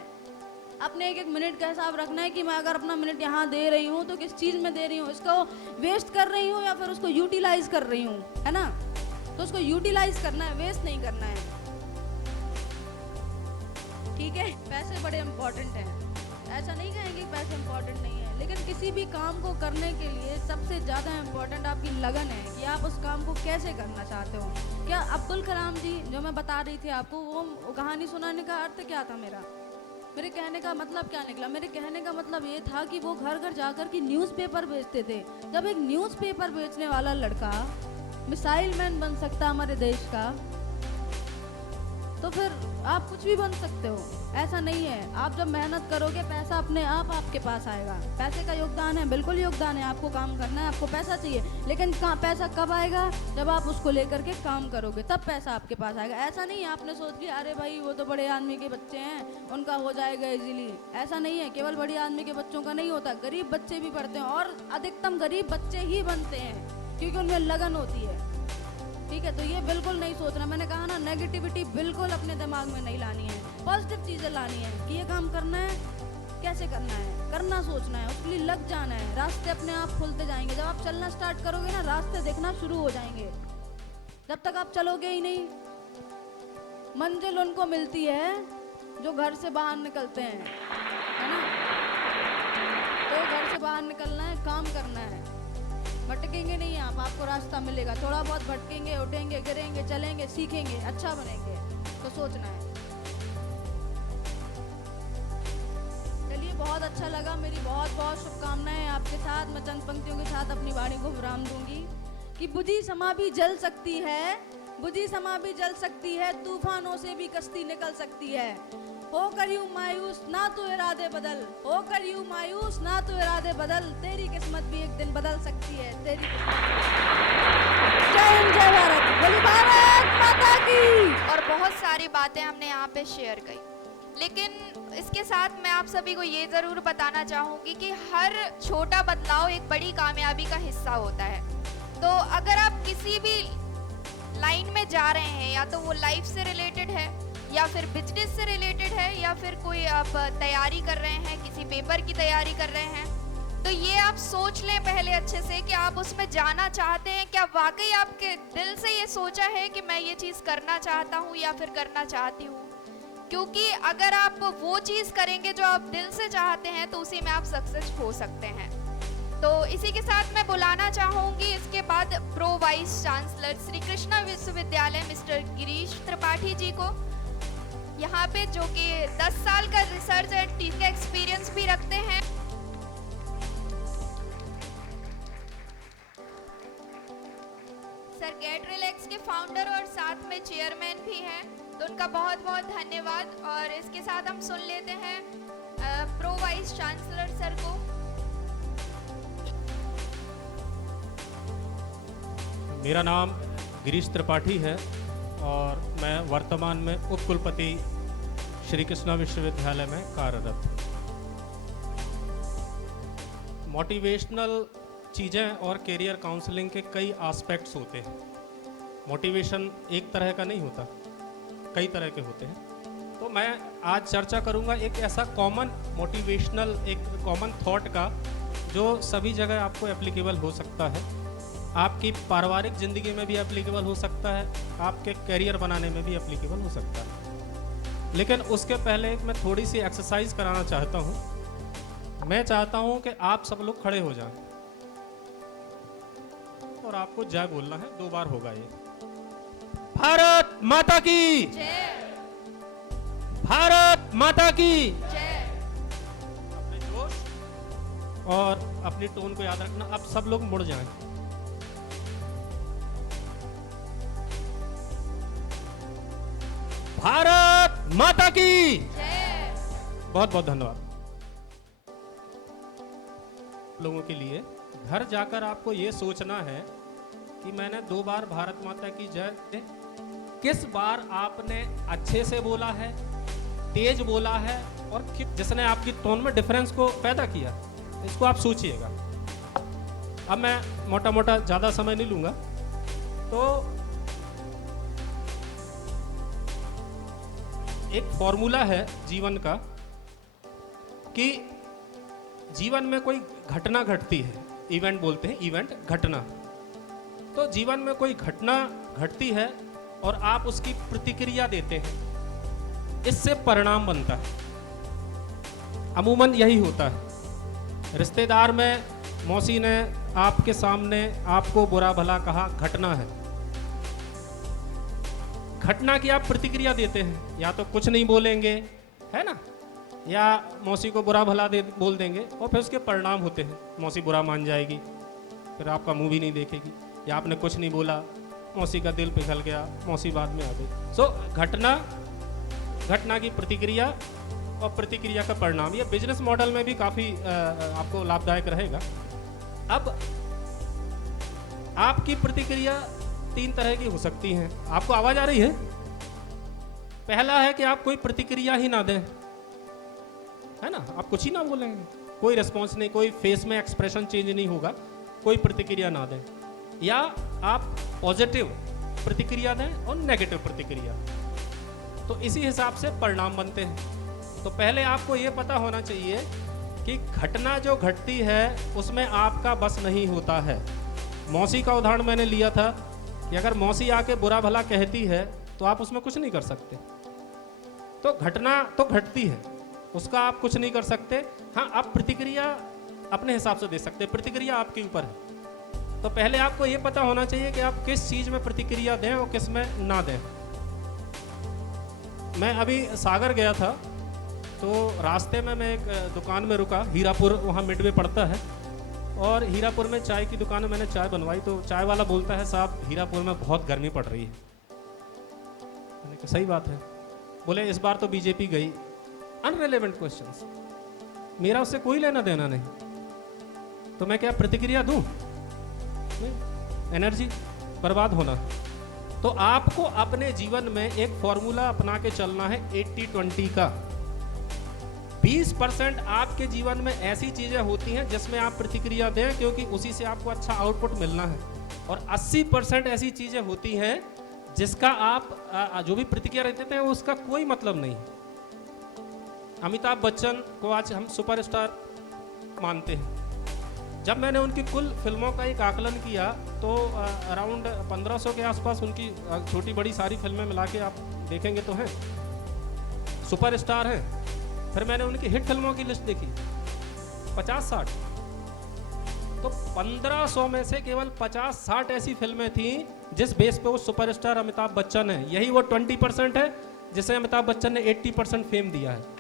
अपने एक एक मिनट का हिसाब रखना है कि मैं अगर अपना मिनट यहाँ दे रही हूँ तो किस चीज़ में दे रही हूँ, इसको वेस्ट कर रही हूँ या फिर उसको यूटिलाइज कर रही हूँ, है ना। तो उसको यूटिलाइज करना है, वेस्ट नहीं करना है, ठीक है। पैसे बड़े इम्पोर्टेंट हैं, ऐसा नहीं कहेंगे कि पैसे इम्पोर्टेंट नहीं है, लेकिन किसी भी काम को करने के लिए सबसे ज़्यादा इम्पोर्टेंट आपकी लगन है कि आप उस काम को कैसे करना चाहते हो। क्या अब्दुल कलाम जी जो मैं बता रही थी आपको, वो कहानी सुनाने का अर्थ क्या था मेरे कहने का मतलब क्या निकला? मेरे कहने का मतलब ये था कि वो घर घर जाकर के न्यूज़पेपर बेचते थे। जब एक न्यूज़पेपर बेचने वाला लड़का मिसाइल मैन बन सकता हमारे देश का, तो फिर आप कुछ भी बन सकते हो। ऐसा नहीं है, आप जब मेहनत करोगे पैसा अपने आप आपके पास आएगा। पैसे का योगदान है, बिल्कुल योगदान है, आपको काम करना है, आपको पैसा चाहिए, लेकिन पैसा कब आएगा? जब आप उसको लेकर के काम करोगे तब पैसा आपके पास आएगा। ऐसा नहीं है आपने सोच लिया अरे भाई वो तो बड़े आदमी के बच्चे हैं, उनका हो जाएगा इजीली। ऐसा नहीं है, केवल बड़े आदमी के बच्चों का नहीं होता, गरीब बच्चे भी पढ़ते हैं और अधिकतम गरीब बच्चे ही बनते हैं क्योंकि उनमें लगन होती है, ठीक है। तो ये बिल्कुल नहीं सोचना, मैंने कहा ना, नेगेटिविटी बिल्कुल अपने दिमाग में नहीं लानी है, पॉजिटिव चीज़ें लानी है कि ये काम करना है, कैसे करना है, करना सोचना है, उसके लिए लग जाना है। रास्ते अपने आप खुलते जाएंगे। जब आप चलना स्टार्ट करोगे ना, रास्ते दिखना शुरू हो जाएंगे। जब तक आप चलोगे ही नहीं, मंजिल उनको मिलती है जो घर से बाहर निकलते हैं, है ना। तो घर से बाहर निकलना है, काम करना है, भटकेंगे नहीं आप, आपको रास्ता मिलेगा। थोड़ा बहुत भटकेंगे, उठेंगे, गिरेंगे, चलेंगे, सीखेंगे, अच्छा बनेंगे, तो सोचना है। चलिए, बहुत अच्छा लगा, मेरी बहुत बहुत शुभकामनाएं आपके साथ। मैं चंद पंक्तियों के साथ अपनी वाणी को विराम दूंगी कि बुझी समा भी जल सकती है, बुझी समा भी जल सकती है, तूफानों से भी कश्ती निकल सकती है। होकर यूं मायूस ना तो इरादे बदल, होकर यूं मायूस ना तो इरादे बदल, तेरी किस्मत भी एक दिन बदल सकती है, तेरी किस्मत। जय हिंद, जय भारत, बोली भारत माता की। और बहुत सारी बातें हमने यहाँ पे शेयर की, लेकिन इसके साथ मैं आप सभी को ये ज़रूर बताना चाहूँगी कि हर छोटा बदलाव एक बड़ी कामयाबी का हिस्सा होता है। तो अगर आप किसी भी लाइन में जा रहे हैं, या तो वो लाइफ से रिलेटेड है, या फिर बिजनेस से रिलेटेड है, या फिर कोई आप तैयारी कर रहे हैं, किसी पेपर की तैयारी कर रहे हैं, तो ये आप सोच लें पहले अच्छे से कि आप उसमें जाना चाहते हैं। क्या वाकई आपके दिल से ये सोचा है कि मैं ये चीज़ करना चाहता हूँ या फिर करना चाहती हूँ? क्योंकि अगर आप वो चीज़ करेंगे जो आप दिल से चाहते हैं, तो उसी में आप सक्सेस हो सकते हैं। तो इसी के साथ मैं बुलाना चाहूँगी इसके बाद pro vice chancellor Shri Krishna विश्वविद्यालय मिस्टर गिरीश त्रिपाठी जी को, यहाँ पे, जो कि 10 साल का रिसर्च एंड टीचिंग एक्सपीरियंस भी रखते हैं। सर गेट रिलैक्स के फाउंडर और साथ में चेयरमैन भी हैं, तो उनका बहुत बहुत धन्यवाद। और इसके साथ हम सुन लेते हैं प्रो वाइस चांसलर सर को। मेरा नाम गिरीश त्रिपाठी है और मैं वर्तमान में उप कुलपति श्री कृष्णा विश्वविद्यालय में कार्यरत हूँ। मोटिवेशनल चीज़ें और करियर काउंसलिंग के कई एस्पेक्ट्स होते हैं। मोटिवेशन एक तरह का नहीं होता, कई तरह के होते हैं। तो मैं आज चर्चा करूँगा एक ऐसा कॉमन मोटिवेशनल, एक कॉमन थॉट का जो सभी जगह आपको एप्लीकेबल हो सकता है। आपकी पारिवारिक ज़िंदगी में भी एप्लीकेबल हो सकता है, आपके करियर बनाने में भी एप्लीकेबल हो सकता है। लेकिन उसके पहले मैं थोड़ी सी एक्सरसाइज कराना चाहता हूँ। मैं चाहता हूँ कि आप सब लोग खड़े हो जाएं और आपको जय बोलना है, 2 बार होगा ये। भारत माता की जय, भारत माता की जय। अपने जोश और अपनी टोन को याद रखना। अब सब लोग मुड़ जाएं। भारत माता की जय। बहुत बहुत धन्यवाद। लोगों के लिए घर जाकर आपको ये सोचना है कि मैंने 2 बार भारत माता की जय, किस बार आपने अच्छे से बोला है, तेज बोला है, और जिसने आपकी टोन में डिफरेंस को पैदा किया, इसको आप सोचिएगा। अब मैं मोटा मोटा ज़्यादा समय नहीं लूँगा। तो एक फॉर्मूला है जीवन का कि जीवन में कोई घटना घटती है, इवेंट बोलते हैं, इवेंट घटना। तो जीवन में कोई घटना घटती है और आप उसकी प्रतिक्रिया देते हैं, इससे परिणाम बनता है। अमूमन यही होता है। रिश्तेदार में मौसी ने आपके सामने आपको बुरा भला कहा, घटना है। घटना की आप प्रतिक्रिया देते हैं, या तो कुछ नहीं बोलेंगे, है ना, या मौसी को बुरा भला बोल देंगे और फिर उसके परिणाम होते हैं। मौसी बुरा मान जाएगी, फिर आपका मुंह भी नहीं देखेगी, या आपने कुछ नहीं बोला, मौसी का दिल पिघल गया, मौसी बाद में आ गई। सो घटना की प्रतिक्रिया और प्रतिक्रिया का परिणाम, ये बिजनेस मॉडल में भी काफ़ी आपको लाभदायक रहेगा। अब आपकी प्रतिक्रिया 3 तरह की हो सकती हैं। आपको आवाज़ आ रही है? पहला है कि आप कोई प्रतिक्रिया ही ना दें, है ना, आप कुछ ही ना बोलेंगे, कोई रिस्पॉन्स नहीं, कोई फेस में एक्सप्रेशन चेंज नहीं होगा, कोई प्रतिक्रिया ना दें। या आप पॉजिटिव प्रतिक्रिया दें और नेगेटिव प्रतिक्रिया, तो इसी हिसाब से परिणाम बनते हैं। तो पहले आपको ये पता होना चाहिए कि घटना जो घटती है उसमें आपका बस नहीं होता है। मौसी का उदाहरण मैंने लिया था कि अगर मौसी आके बुरा भला कहती है तो आप उसमें कुछ नहीं कर सकते। तो घटना तो घटती है, उसका आप कुछ नहीं कर सकते। हाँ, आप प्रतिक्रिया अपने हिसाब से दे सकते हैं, प्रतिक्रिया आपके ऊपर है। तो पहले आपको ये पता होना चाहिए कि आप किस चीज़ में प्रतिक्रिया दें और किस में ना दें। मैं अभी सागर गया था, तो रास्ते में मैं एक दुकान में रुका, हीरापुर, वहाँ मिडवे पड़ता है, और हीरापुर में चाय की दुकान में मैंने चाय बनवाई। तो चाय वाला बोलता है, साहब हीरापुर में बहुत गर्मी पड़ रही है। मैंने कहा सही बात है। बोले इस बार तो बीजेपी गई। अनरिलेवेंट क्वेश्चंस, मेरा उससे कोई लेना देना नहीं, तो मैं क्या प्रतिक्रिया दूं? नहीं, एनर्जी बर्बाद होना। तो आपको अपने जीवन में एक फॉर्मूला अपना के चलना है 80-20 का। 20% आपके जीवन में ऐसी चीजें होती हैं जिसमें आप प्रतिक्रिया दें, क्योंकि उसी से आपको अच्छा आउटपुट मिलना है, और 80% ऐसी चीजें होती हैं जिसका आप जो भी प्रतिक्रिया देते हैं उसका कोई मतलब नहीं। अमिताभ बच्चन को आज हम सुपरस्टार मानते हैं। जब मैंने उनकी कुल फिल्मों का एक आकलन किया तो अराउंड 1500 के आसपास उनकी छोटी बड़ी सारी फिल्में मिला के आप देखेंगे तो हैं, सुपरस्टार हैं। फिर मैंने उनकी हिट फिल्मों की लिस्ट देखी, 50-60, तो 1500 में से केवल 50-60 ऐसी फिल्में थी जिस बेस पे वो सुपरस्टार अमिताभ बच्चन है। यही वो 20% है जिसे अमिताभ बच्चन ने 80% फेम दिया है।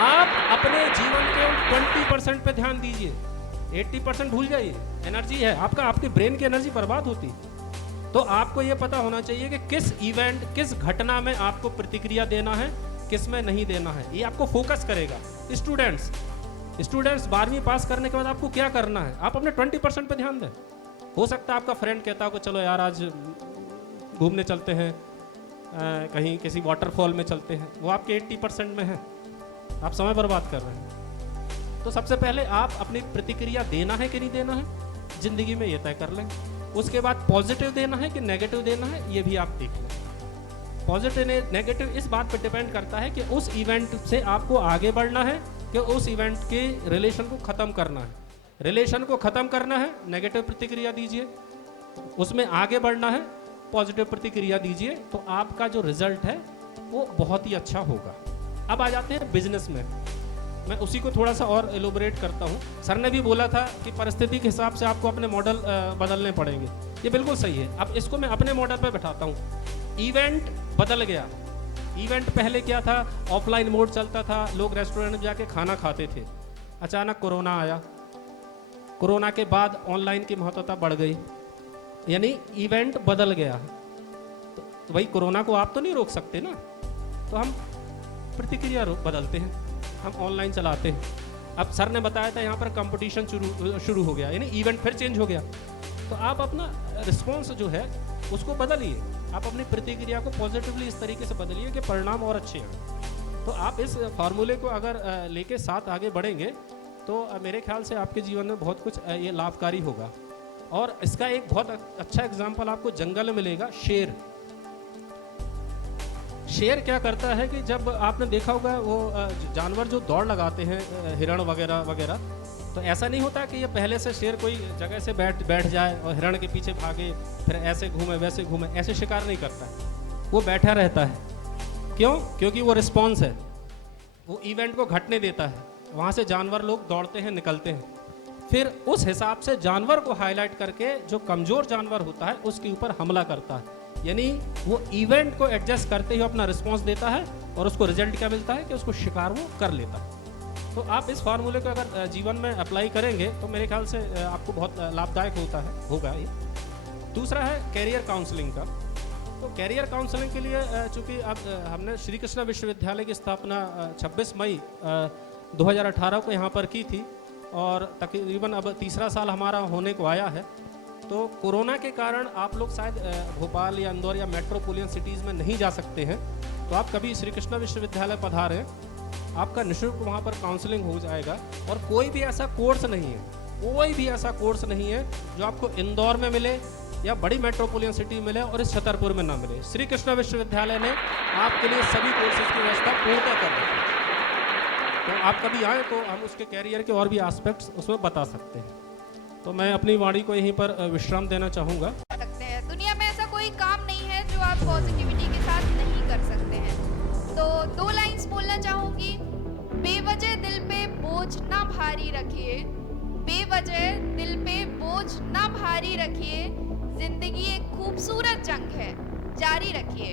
आप अपने जीवन के 20% पे ध्यान दीजिए, 80% भूल जाइए। एनर्जी है आपका, आपके ब्रेन की एनर्जी बर्बाद होती। तो आपको ये पता होना चाहिए कि किस इवेंट, किस घटना में आपको प्रतिक्रिया देना है, किस में नहीं देना है, ये आपको फोकस करेगा। स्टूडेंट्स 12वीं पास करने के बाद आपको क्या करना है, आप अपने 20% पे ध्यान दें। हो सकता है आपका फ्रेंड कहता हो कि चलो यार आज घूमने चलते हैं, कहीं किसी वाटरफॉल में चलते हैं, वो आपके 80% में है, आप समय बर्बाद कर रहे हैं। तो सबसे पहले आप अपनी प्रतिक्रिया देना है कि नहीं देना है, जिंदगी में ये तय कर लें। उसके बाद पॉजिटिव देना है कि नेगेटिव देना है, ये भी आप देख लें। पॉजिटिव नेगेटिव इस बात पर डिपेंड करता है कि उस इवेंट से आपको आगे बढ़ना है कि उस इवेंट के रिलेशन को ख़त्म करना है। रिलेशन को ख़त्म करना है, नेगेटिव प्रतिक्रिया दीजिए। उसमें आगे बढ़ना है, पॉजिटिव प्रतिक्रिया दीजिए, तो आपका जो रिजल्ट है वो बहुत ही अच्छा होगा। अब आ जाते हैं बिजनेस में। मैं उसी को थोड़ा सा और एलोबरेट करता हूँ। सर ने भी बोला था कि परिस्थिति के हिसाब से आपको अपने मॉडल बदलने पड़ेंगे, ये बिल्कुल सही है। अब इसको मैं अपने मॉडल पे बैठाता हूँ। इवेंट बदल गया। इवेंट पहले क्या था, ऑफलाइन मोड चलता था, लोग रेस्टोरेंट में जाके खाना खाते थे। अचानक कोरोना आया, कोरोना के बाद ऑनलाइन की महत्वता बढ़ गई, यानी इवेंट बदल गया। तो वही कोरोना को आप तो नहीं रोक सकते ना, तो हम प्रतिक्रिया बदलते हैं, हम ऑनलाइन चलाते हैं। अब सर ने बताया था यहाँ पर कंपटीशन शुरू हो गया, यानी इवेंट फिर चेंज हो गया। तो आप अपना रिस्पॉन्स जो है उसको बदलिए, आप अपनी प्रतिक्रिया को पॉजिटिवली इस तरीके से बदलिए कि परिणाम और अच्छे हैं। तो आप इस फार्मूले को अगर लेके साथ आगे बढ़ेंगे तो मेरे ख्याल से आपके जीवन में बहुत कुछ ये लाभकारी होगा। और इसका एक बहुत अच्छा एग्जाम्पल आपको जंगल में मिलेगा। शेर क्या करता है कि जब आपने देखा होगा वो जानवर जो दौड़ लगाते हैं हिरण वगैरह वगैरह, तो ऐसा नहीं होता कि ये पहले से शेर कोई जगह से बैठ जाए और हिरण के पीछे भागे फिर ऐसे घूमे वैसे घूमे, ऐसे शिकार नहीं करता है। वो बैठा रहता है। क्यों? क्योंकि वो रिस्पॉन्स है, वो इवेंट को घटने देता है, वहाँ से जानवर लोग दौड़ते हैं, निकलते हैं, फिर उस हिसाब से जानवर को हाईलाइट करके जो कमज़ोर जानवर होता है उसके ऊपर हमला करता है। यानी वो इवेंट को एडजस्ट करते हुए अपना रिस्पॉन्स देता है और उसको रिजल्ट क्या मिलता है कि उसको शिकार वो कर लेता है। तो आप इस फार्मूले को अगर जीवन में अप्लाई करेंगे तो मेरे ख्याल से आपको बहुत लाभदायक होगा ये। दूसरा है कैरियर काउंसलिंग का। तो कैरियर काउंसलिंग के लिए चूँकि अब हमने श्री कृष्णा विश्वविद्यालय की स्थापना 26 मई 2018 को यहाँ पर की थी और तकरीबन अब तीसरा साल हमारा होने को आया है। तो कोरोना के कारण आप लोग शायद भोपाल या इंदौर या मेट्रोपोलियन सिटीज़ में नहीं जा सकते हैं, तो आप कभी श्री कृष्णा विश्वविद्यालय पधारें, आपका निःशुल्क वहाँ पर काउंसलिंग हो जाएगा। और कोई भी ऐसा कोर्स नहीं है जो आपको इंदौर में मिले या बड़ी मेट्रोपोलियन सिटी में मिले और इस छतरपुर में ना मिले। श्री कृष्णा विश्वविद्यालय ने आपके लिए सभी कोर्सेज की व्यवस्था पूर्णतः कर रखी है। तो आप कभी आए तो हम उसके कैरियर के और भी एस्पेक्ट्स उसमें बता सकते हैं। तो मैं अपनी वाणी को यहीं पर विश्राम देना चाहूँगा। दुनिया में ऐसा कोई काम नहीं है जो आप पॉजिटिविटी के साथ नहीं कर सकते हैं। तो 2 लाइंस बोलना चाहूँगी। बेवजह दिल पे बोझ ना भारी रखिए, बेवजह दिल पे बोझ ना भारी रखिए, जिंदगी एक खूबसूरत जंग है, जारी रखिए।